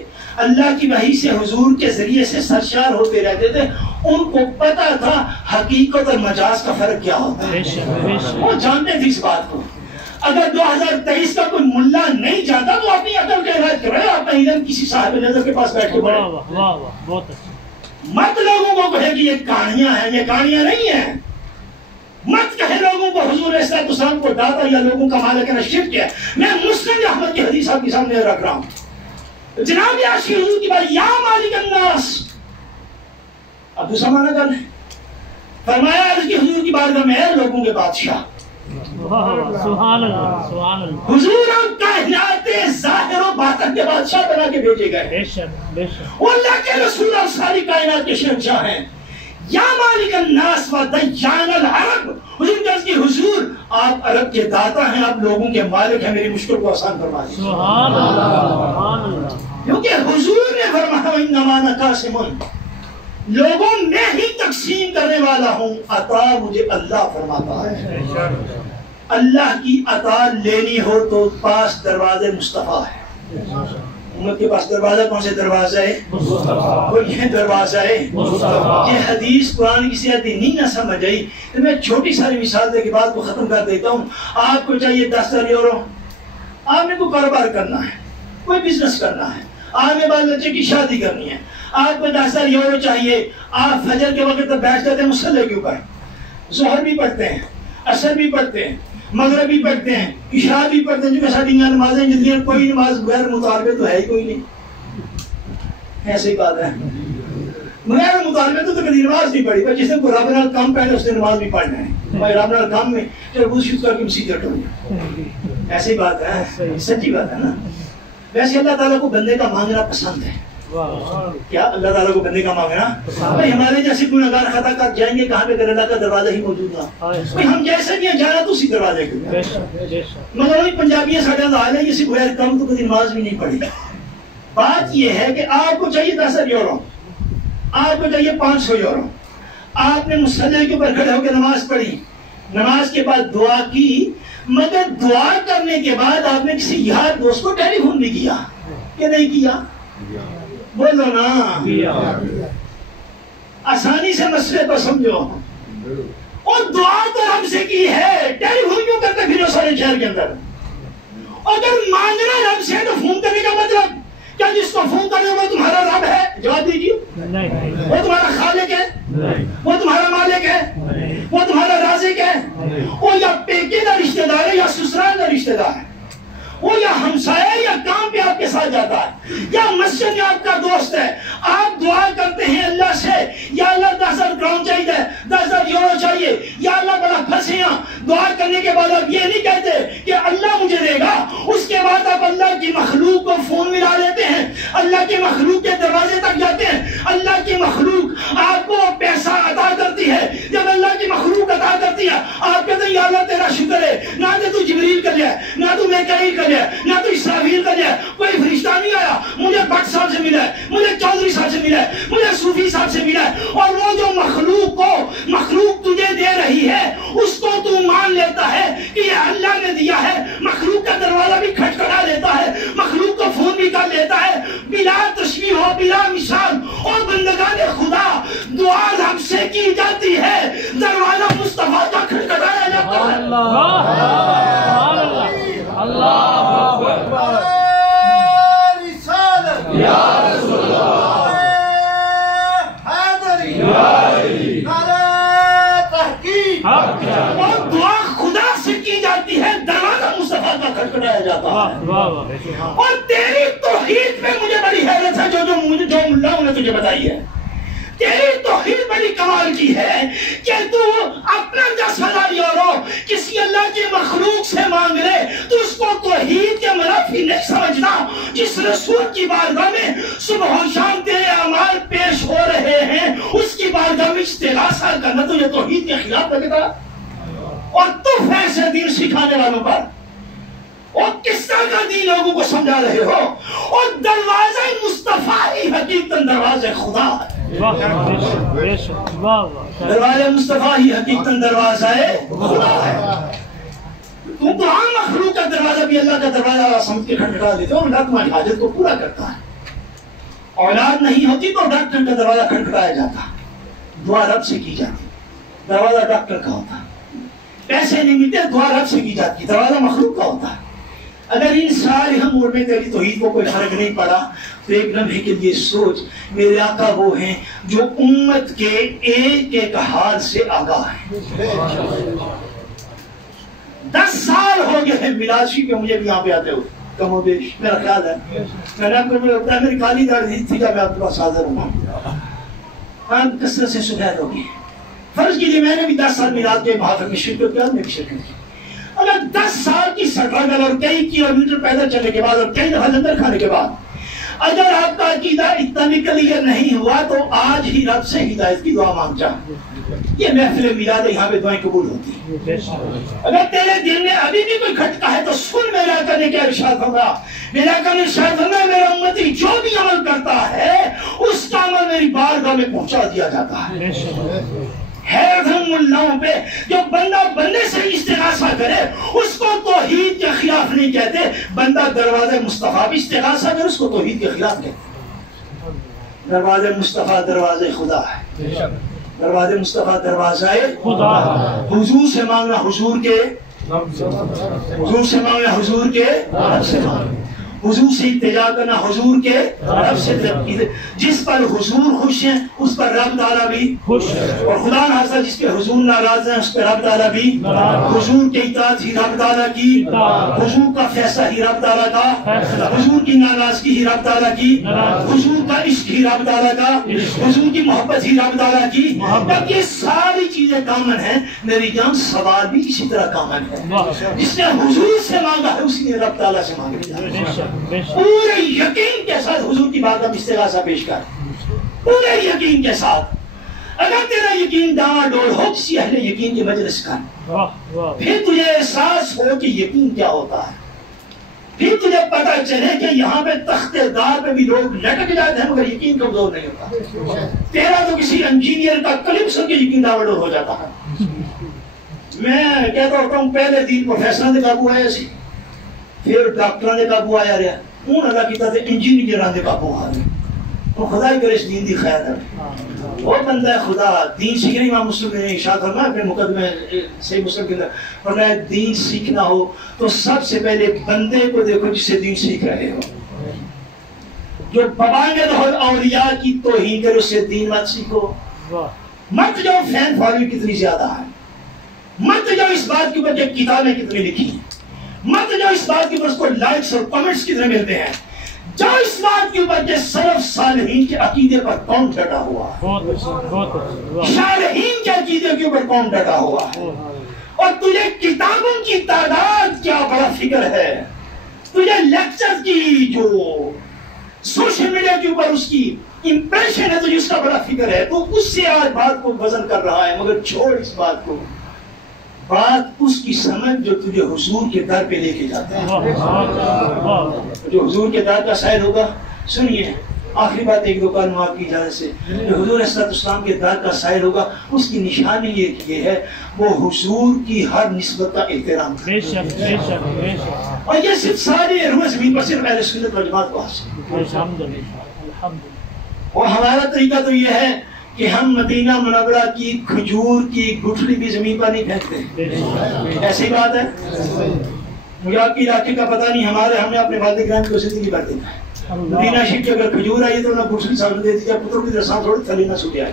اللہ کی وحی سے حضور کے ذریعے سے سرشار ہوتے رہتے تھے. ان کو پتا تھا حقیقت اور مجاز کا فرق کیا ہوتا ہے. وہ جانتے تھے اس بات کو. اگر 2023 کا کوئی ملا نہیں جانتا تو اپنی عقل کا علاج کر رہا ہے. آپ علم کسی صاحب نظر کے پاس بیٹھ کے پڑھے. مت لوگوں کو کہے کہ یہ کہانیاں ہیں. یہ کہانیاں نہیں ہیں. مت کہے لوگوں کو حضور علیہ السلام کو داتا یا لوگوں کا مالک ہے، شرک ہے. میں مسند احمد کی حدیث آپ کے سامنے رکھ رہا ہوں. جناب عاشق حضور کی بات، یا مالک الناس. اب دوسرا معنی کر لیں. فرمایا عرض کی حضور کی بارگاہ میں ہے لوگوں کے بادشاہ. سبحان اللہ سبحان اللہ. حضور ہم کائنات ظاہر و باطن کے بادشاہ بنا کے بھیجے گئے. بے شک بے شک. وہ اللہ کے رسول اور ساری کائنات کے شہنشاہ ہیں. یا مالک الناس و دیان العرب. حضور کہتے ہیں حضور آپ عرب کے داتا ہیں، آپ لوگوں کے مالک ہیں، میری مشکل کو آسان فرما دیجیے. سبحان اللہ سبحان اللہ. کیونکہ حضور نے فرمایا انما انا قاسم، لوگوں میں ہی تقسیم کرنے والا ہوں. عطا مجھے اللہ فرماتا ہے. اللہ کی عطا لینی ہو تو پاس دروازے مصطفیٰ ہے. امت کے پاس دروازہ کون سے دروازہ ہے؟ وہ یہ دروازہ ہے. یہ حدیث قرآن کی صحت نہیں نہ سمجھ آئی تو میں چھوٹی ساری مثال دے کے بات کو ختم کر دیتا ہوں. آپ کو چاہیے 10,000 یورو. آپ نے کوئی کاروبار کرنا ہے، کوئی بزنس کرنا ہے، آپ نے بال بچے کی شادی کرنی ہے، آپ کو 10,000 یورو چاہیے. آپ فجر کے وقت تک بیٹھ جاتے ہیں مصلی کے اوپر، ظہر بھی پڑھتے ہیں، عصر بھی پڑھتے ہیں، مغرب بھی پڑھتے ہیں، عشاء بھی پڑھتے ہیں. جو ساری نمازیں جتنی ہیں، کوئی نماز بغیر مطالبے تو ہے ہی کوئی نہیں. ایسی بات ہے. بغیر مطالبے تو کبھی نماز نہیں پڑھی. پر جس نے رب نال کام پہنے اس نے نماز بھی پڑھنا ہے. بھائی رب نال کام میں چلو وہ شروع کر کے مسیح جٹ ہو جائے. ایسی بات ہے، سچی بات ہے نا. ویسے اللہ تعالیٰ کو بندے کا مانگنا پسند ہے. کیا اللہ تعالیٰ کو بندے کا مانگنا؟ بھائی ہمارے جیسے گناہگار خطا کر جائیں گے کہاں پہ اگر اللہ کا دروازہ ہی موجود نہ. بھائی ہم جیسے بھی جانا تو اسی دروازے کے مگر وہی پنجابی ساڈا حال ہے جیسے بغیر کم تو کبھی نماز بھی نہیں پڑھی. بات یہ ہے کہ آپ کو چاہیے 10,000 یورو، آپ کو چاہیے 500 یورو. آپ نے مصلی کے اوپر کھڑے ہو کے نماز پڑھی، نماز کے بعد دعا کی، مگر دعا کرنے کے بعد آپ نے کسی یار دوست کو ٹیلی فون بھی کیا کہ نہیں کیا؟ بولو نا. آسانی سے مسئلے کو سمجھو. اور دعا تو رب سے کی ہے، ٹیلی فون کیوں کرتے پھر سارے شہر کے اندر؟ اگر مانگنا رب سے تو فون کرنے کا مطلب کیا جس کو فون کرنے وہ تمہارا رب ہے؟ جواب دیجیے. وہ تمہارا خالق ہے، وہ تمہارا مالک ہے، وہ تمہارا رازق ہے. وہ یا پیکے کا رشتہ دار ہے یا سسرال کا رشتہ دار ہے. وہ یا ہمسایہ یا کام پہ آپ کے ساتھ جاتا ہے یا مسجد میں آپ کا دوست ہے. آپ دعا کرتے ہیں اللہ سے، یا اللہ 10,000 کراؤن چاہیے، 10,000 یورو چاہیے، یا اللہ بڑا پھنسے ہیں. دعا کرنے کے بعد آپ یہ نہیں کہتے کہ اللہ مجھے دے گا. اس کے بعد آپ اللہ کی مخلوق کو فون ملا لیتے ہیں، اللہ کی مخلوق کے دروازے تک جاتے ہیں. اللہ کی مخلوق آپ کو پیسہ عطا کرتی ہے. جب اللہ کی مخلوق عطا کرتی ہے آپ کہتے ہیں یا اللہ تیرا شکر ہے، نہ تو جبریل کا لیا، نہ تو میکائیل کا لیا، نہ تو اسرافیل کا لیا. کوئی فرشتہ نہیں آیا. مجھے بٹ صاحب سے ملا ہے، مجھے چودھری صاحب سے ملا ہے، مجھے صوفی صاحب سے ملا ہے. اور وہ جو مخلوق تجھے دے رہی ہے اس کو تو مان لیتا ہے کہ یہ اللہ نے دیا ہے. مخلوق کا دروازہ بھی کھٹکھٹا لیتا ہے، مخلوق کو فون بھی کر لیتا ہے بلا تشبیہ ہو، بلا مثال. اور بندگان خدا دعا رب سے کی جاتی ہے، دروازہ مصطفیٰ کا کھٹکھٹایا جاتا ہے. اللہ اللہ اللہ. کھٹکھٹایا جاتا ہے. واہ واہ اور تیری توحید پہ مجھے بڑی حیرت ہے جو ملاؤں نے تجھے بتائی ہے. تیری توحید بڑی کمال کی ہے کہ تو اپنا 10,000 یورو کسی اللہ کے مخلوق سے مانگ لے تو اس کو توحید کے منافی نہیں سمجھنا. جس رسول کی بارگاہ میں صبح و شام تیرے اعمال پیش ہو رہے ہیں اس کی بارگاہ میں استغاثہ کرنا تو یہ توحید کے خلاف لگتا. اور تو فیصلہ دین سکھانے والوں پر اور کس طرح کا دین لوگوں کو سمجھا رہے ہو. اور دروازہ مصطفیٰ ہی حقیقتاً دروازہ خدا ہے. دروازہ مصطفیٰ ہی حقیقتاً دروازہ خدا ہے. تم تو عام مخلوق کا دروازہ بھی اللہ کا دروازہ سمجھ کے کھٹکھٹا دیتے ہو. اللہ تمہاری حاجت کو پورا کرتا ہے. اولاد نہیں ہوتی تو ڈاکٹر کا دروازہ کھٹکھٹایا جاتا. دعا رب سے کی جاتی. دروازہ ڈاکٹر کا ہوتا. پیسے نہیں ملتے دعا رب سے کی جاتی. دروازہ مخلوق کا ہوتا ہے. اگر ان سارے ہم اور میں تیری توحید کو کوئی فرق نہیں پڑا تو ایک لمحے کے لیے سوچ میرے آقا وہ ہیں جو امت کے ایک ایک حال سے آگاہ ہیں. 10 سال ہو گئے ہیں میلاد پہ مجھے بھی یہاں پہ آتے ہو کم و بیش میرا خیال ہے. میں نے آپ کو بتایا میری کالی داڑھی تھی جب میں آپ کے پاس حاضر ہوں. ہم کثرت سے سفید ہو گئی. فرض کیجیے میں نے بھی 10 سال میلاد کے محافل میں شرکت کیا میں بھی شرکت کی. اگر 10 سال کی سٹرگل اور کئی کلومیٹر پیدل چلنے کے بعد اور کئی دفعہ لنگر کھانے کے بعد اگر آپ کا عقیدہ اتنا کلیئر نہیں ہوا تو آج ہی رب سے ہدایت کی دعا مانگ جا. یہ محفل میلاد یہاں پہ دعائیں قبول ہوتی ہیں. اگر تیرے دل میں ابھی بھی کوئی کھٹکا ہے تو سن میرے آقا نے کیا ارشاد ہوگا. میرے آقا نے ارشاد ہوگا میرا امتی جو بھی عمل کرتا ہے اس کا عمل میری بارگاہ میں پہنچا دیا جاتا ہے. حیرت ہم ملاؤں پہ جو بندہ بندے سے استغاثہ کرے اس کو توحید کے خلاف نہیں کہتے. بندہ دروازہ مصطفیٰ بھی استغاثہ کرے اس کو توحید کے خلاف کہتے. دروازہ مصطفیٰ دروازہ خدا ہے. دروازہ مصطفیٰ دروازہ خدا. حضور سے مانگنا حضور کے حضور سے مانگنا حضور کے رب سے مانگنا. حضور سے التجا کرنا حضور کے رب سے. جس پر حضور خوش ہیں اس پر رب تعالیٰ بھی خوش ہے. اور خدا نخواستہ جس پہ حضور ناراض ہیں اس پہ رب تعالیٰ بھی. حضور کے اطاعت ہی رب تعالیٰ کی. حضور کا فیصلہ ہی رب تعالیٰ کا. حضور کی ناراضگی ہی رب تعالیٰ کی. حضور کا عشق ہی رب تعالیٰ کا. حضور کی محبت ہی رب تعالیٰ کی. جب یہ ساری چیزیں کامن ہیں میری جان سوال بھی اسی طرح کامن ہے. جس نے حضور سے مانگا ہے اسی نے رب تعالیٰ سے مانگا. پورے یقین کے ساتھ حضور کی بارگاہ میں استغاثہ پیش کر. پورے یقین کے ساتھ. اگر تیرا یقین ڈاواں ڈول ہو کسی اہل یقین کی مجلس کر پھر تجھے احساس ہو کہ یقین کیا ہوتا ہے. پھر تجھے پتا چلے کہ یہاں پہ تخت دار پہ بھی لوگ لٹک جاتے ہیں مگر یقین کمزور نہیں ہوتا. تیرا تو کسی انجینئر کا کلپ سن کے یقین ڈاواں ڈول ہو جاتا ہے. میں کہتا ہوتا ہوں پہلے دن پروفیسر نے قابو آیا سی پھر ڈاکٹر نے قابو آیا رہا ہوں اللہ کی طرح انجینئر نے قابو آ رہے. تو خدا ہی کرے اس دین دی خیر ہے. وہ بندہ ہے خدا دین سیکھنے. امام مسلم نے ارشاد فرمایا اپنے مقدمے صحیح مسلم کے اندر فرمایا دین سیکھنا ہو تو سب سے پہلے بندے کو دیکھو جس سے دین سیکھ رہے ہو. جو ببانگت ہو اولیاء کی توہین کرے اس سے دین مت سیکھو. مت جو فین فالوئنگ کتنی زیادہ ہے. مت جو اس بات کے اوپر کہ کتابیں کتنی لکھی ہیں. مت جو اس بات کے اوپر اس کو لائکس اور کمنٹس کتنے ملتے ہیں. جو اس بات کے اوپر کہ سلف صالحین کے عقیدے پر کون ڈٹا ہوا ہے. صالحین کے عقیدے کے اوپر کون ڈٹا ہوا ہے. اور تجھے کتابوں کی تعداد کیا بڑا فکر ہے. تجھے لیکچر کی جو سوشل میڈیا کے اوپر اس کی امپریشن ہے تجھے اس کا بڑا فکر ہے. تو اس سے آج بات کو وزن کر رہا ہے مگر چھوڑ اس بات کو. بات اس کی سمجھ جو تجھے حضور کے در پہ لے کے جاتا ہے. جو حضور کے در کا سائل ہوگا. سنیے آخری بات ایک دو کلمہ آپ کی اجازت سے. جو حضور علیہ السلام کے در کا سائل ہوگا اس کی نشانی یہ ہے وہ حضور کی ہر نسبت کا احترام کرے. اور یہ صرف سارے روح زمین پر صرف اہل سنت والجماعت کو حاصل. اور ہمارا طریقہ تو یہ ہے کہ ہم مدینہ منورہ کی کھجور کی گٹھلی بھی زمین پر نہیں پھینکتے. ایسی بات ہے. مجھے آپ کے علاقے کا پتہ نہیں. ہم نے اپنے والد گرام کو زندگی بھر دیکھا ہے. مدینہ شریف کی اگر کھجور آئی تو نہ گٹھلی سامنے دے دی جائے پتروں کی طرح سانس تھوڑی تھلی نہ سوٹے آئے.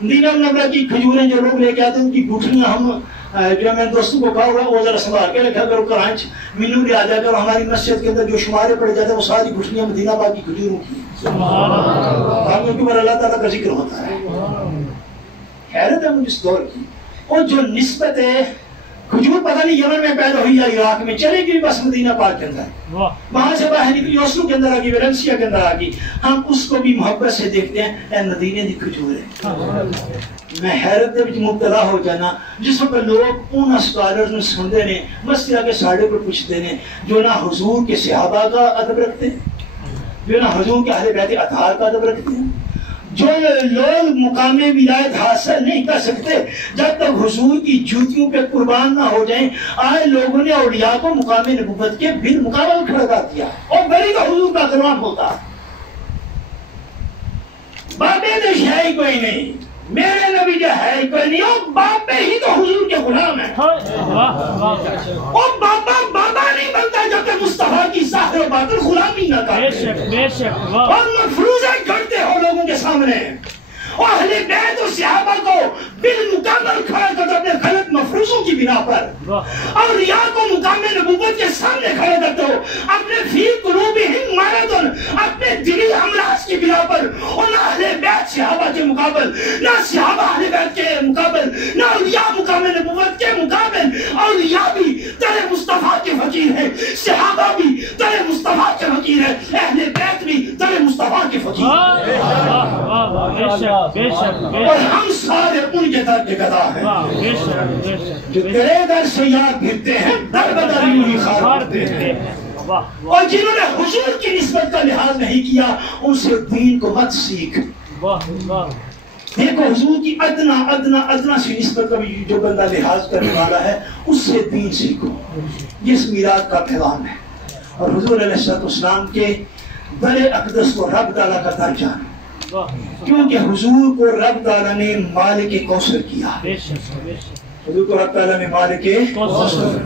مدینہ منورہ کی کھجوریں جو لوگ لے کے آتے ہیں ان کی گٹھلیاں ہم جو میں دوستوں کو کہا ہوا وہ ذرا سنبھال کے رکھا کرو کرانچ منو لے آ جا کر ہماری مسجد کے اندر جو شمارے پڑے جاتے ہیں وہ ساری خوشیاں مدینہ پاک کی کھجوروں کی باقیوں کے اوپر اللہ تعالیٰ کا ذکر ہوتا ہے. حیرت ہے مجھے اس دور کی. اور جو نسبت ہے کھجور پتہ نہیں یمن میں پیدا ہوئی یا عراق میں چلے گی بس مدینہ پاک کے اندر وہاں سے باہر نکلی اوسلو کے اندر آ گئی ویلنسیا کے اندر آ گئی. ہم اس کو بھی محبت سے دیکھتے ہیں اے مدینے دی کھجور ہے. میں حیرت دے وچ مبتلا ہو جانا جس وقت لوگ ان اسکالرز نے سنتے ہیں مسجد کے ساڑے پر پوچھتے ہیں جو نہ حضور کے صحابہ کا ادب رکھتے ہیں جو نہ حضور کے اہل بیت اطہار کا ادب رکھتے ہیں جو لوگ مقام ولایت حاصل نہیں کر سکتے جب تک حضور کی جوتیوں پہ قربان نہ ہو جائیں. آئے لوگوں نے اولیاء کو مقام نبوت کے بالمقابل کھڑا کر دیا اور بری تو حضور کا قربان ہوتا. بابے تو ہے ہی کوئی نہیں میرے نبی جو ہے ہی کوئی نہیں اور باپ ہی تو حضور کے غلام ہیں. اور بابا نہیں بنتا جب تک مصطفیٰ کی ظاہر و باطن غلامی نہ کرے اور مفروضیں کرتے ہو لوگوں کے سامنے اور اہل بیت و صحابہ کو بالمکمل کھڑا کرتے اپنے غلط مفروضوں کی بنا پر اور ریا کو مقام نبوت کے سامنے کھڑا کرتے ہو اپنے فی قلوبہم مرض اپنے دلی امراض کی بنا پر اور نہ اہل بیت صحابہ کے مقابل نہ صحابہ اہل بیت کے مقابل نہ اولیاء مقام نبوت کے مقابل. اولیاء بھی تیرے مصطفیٰ کے فقیر ہیں صحابہ بھی تیرے مصطفیٰ کے فقیر ہیں اہل بیت بھی تیرے مصطفیٰ کے فقیر ہیں اور ہم سارے ان کے در کے گدا ہیں جو تیرے در سے یاد پھرتے ہیں در بدر یوں ہی خار کرتے ہیں اور جنہوں نے حضور کی نسبت کا لحاظ نہیں کیا ان سے دین کو مت سیکھ. دیکھو حضور کی ادنا سی نسبت کا بھی جو بندہ لحاظ کرنے والا ہے اس سے دین سیکھو. یہ اس میراث کا پیغام ہے اور حضور علیہ السلام کے در اقدس کو رب تعالیٰ کا درجہ ہے کیونکہ حضور کو رب تعالیٰ نے مالک کوثر کیا. حضور کو رب تعالیٰ نے مالک کوثر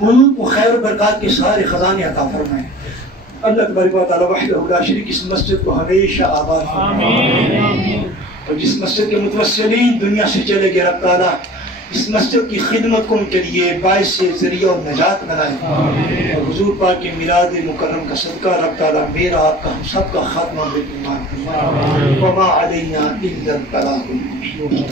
حضور کو خیر و برکات کے سارے خزانے عطا فرمائے. اللہ تبارک و تعالیٰ وحدہ لا شریک اس مسجد کو ہمیشہ آباد فرمائے اور جس مسجد کے متوسلین دنیا سے چلے گئے رب تعالیٰ اس مسجد کی خدمت کو ان کے لیے باعث سے ذریعہ و نجات بنائے اور حضور پاک کے میلاد مکرم کا صدقہ رب تعالیٰ میرا آپ کا ہم سب کا خاتمہ بالایمان فرمائے. وما علینا الا البلاغ المبین.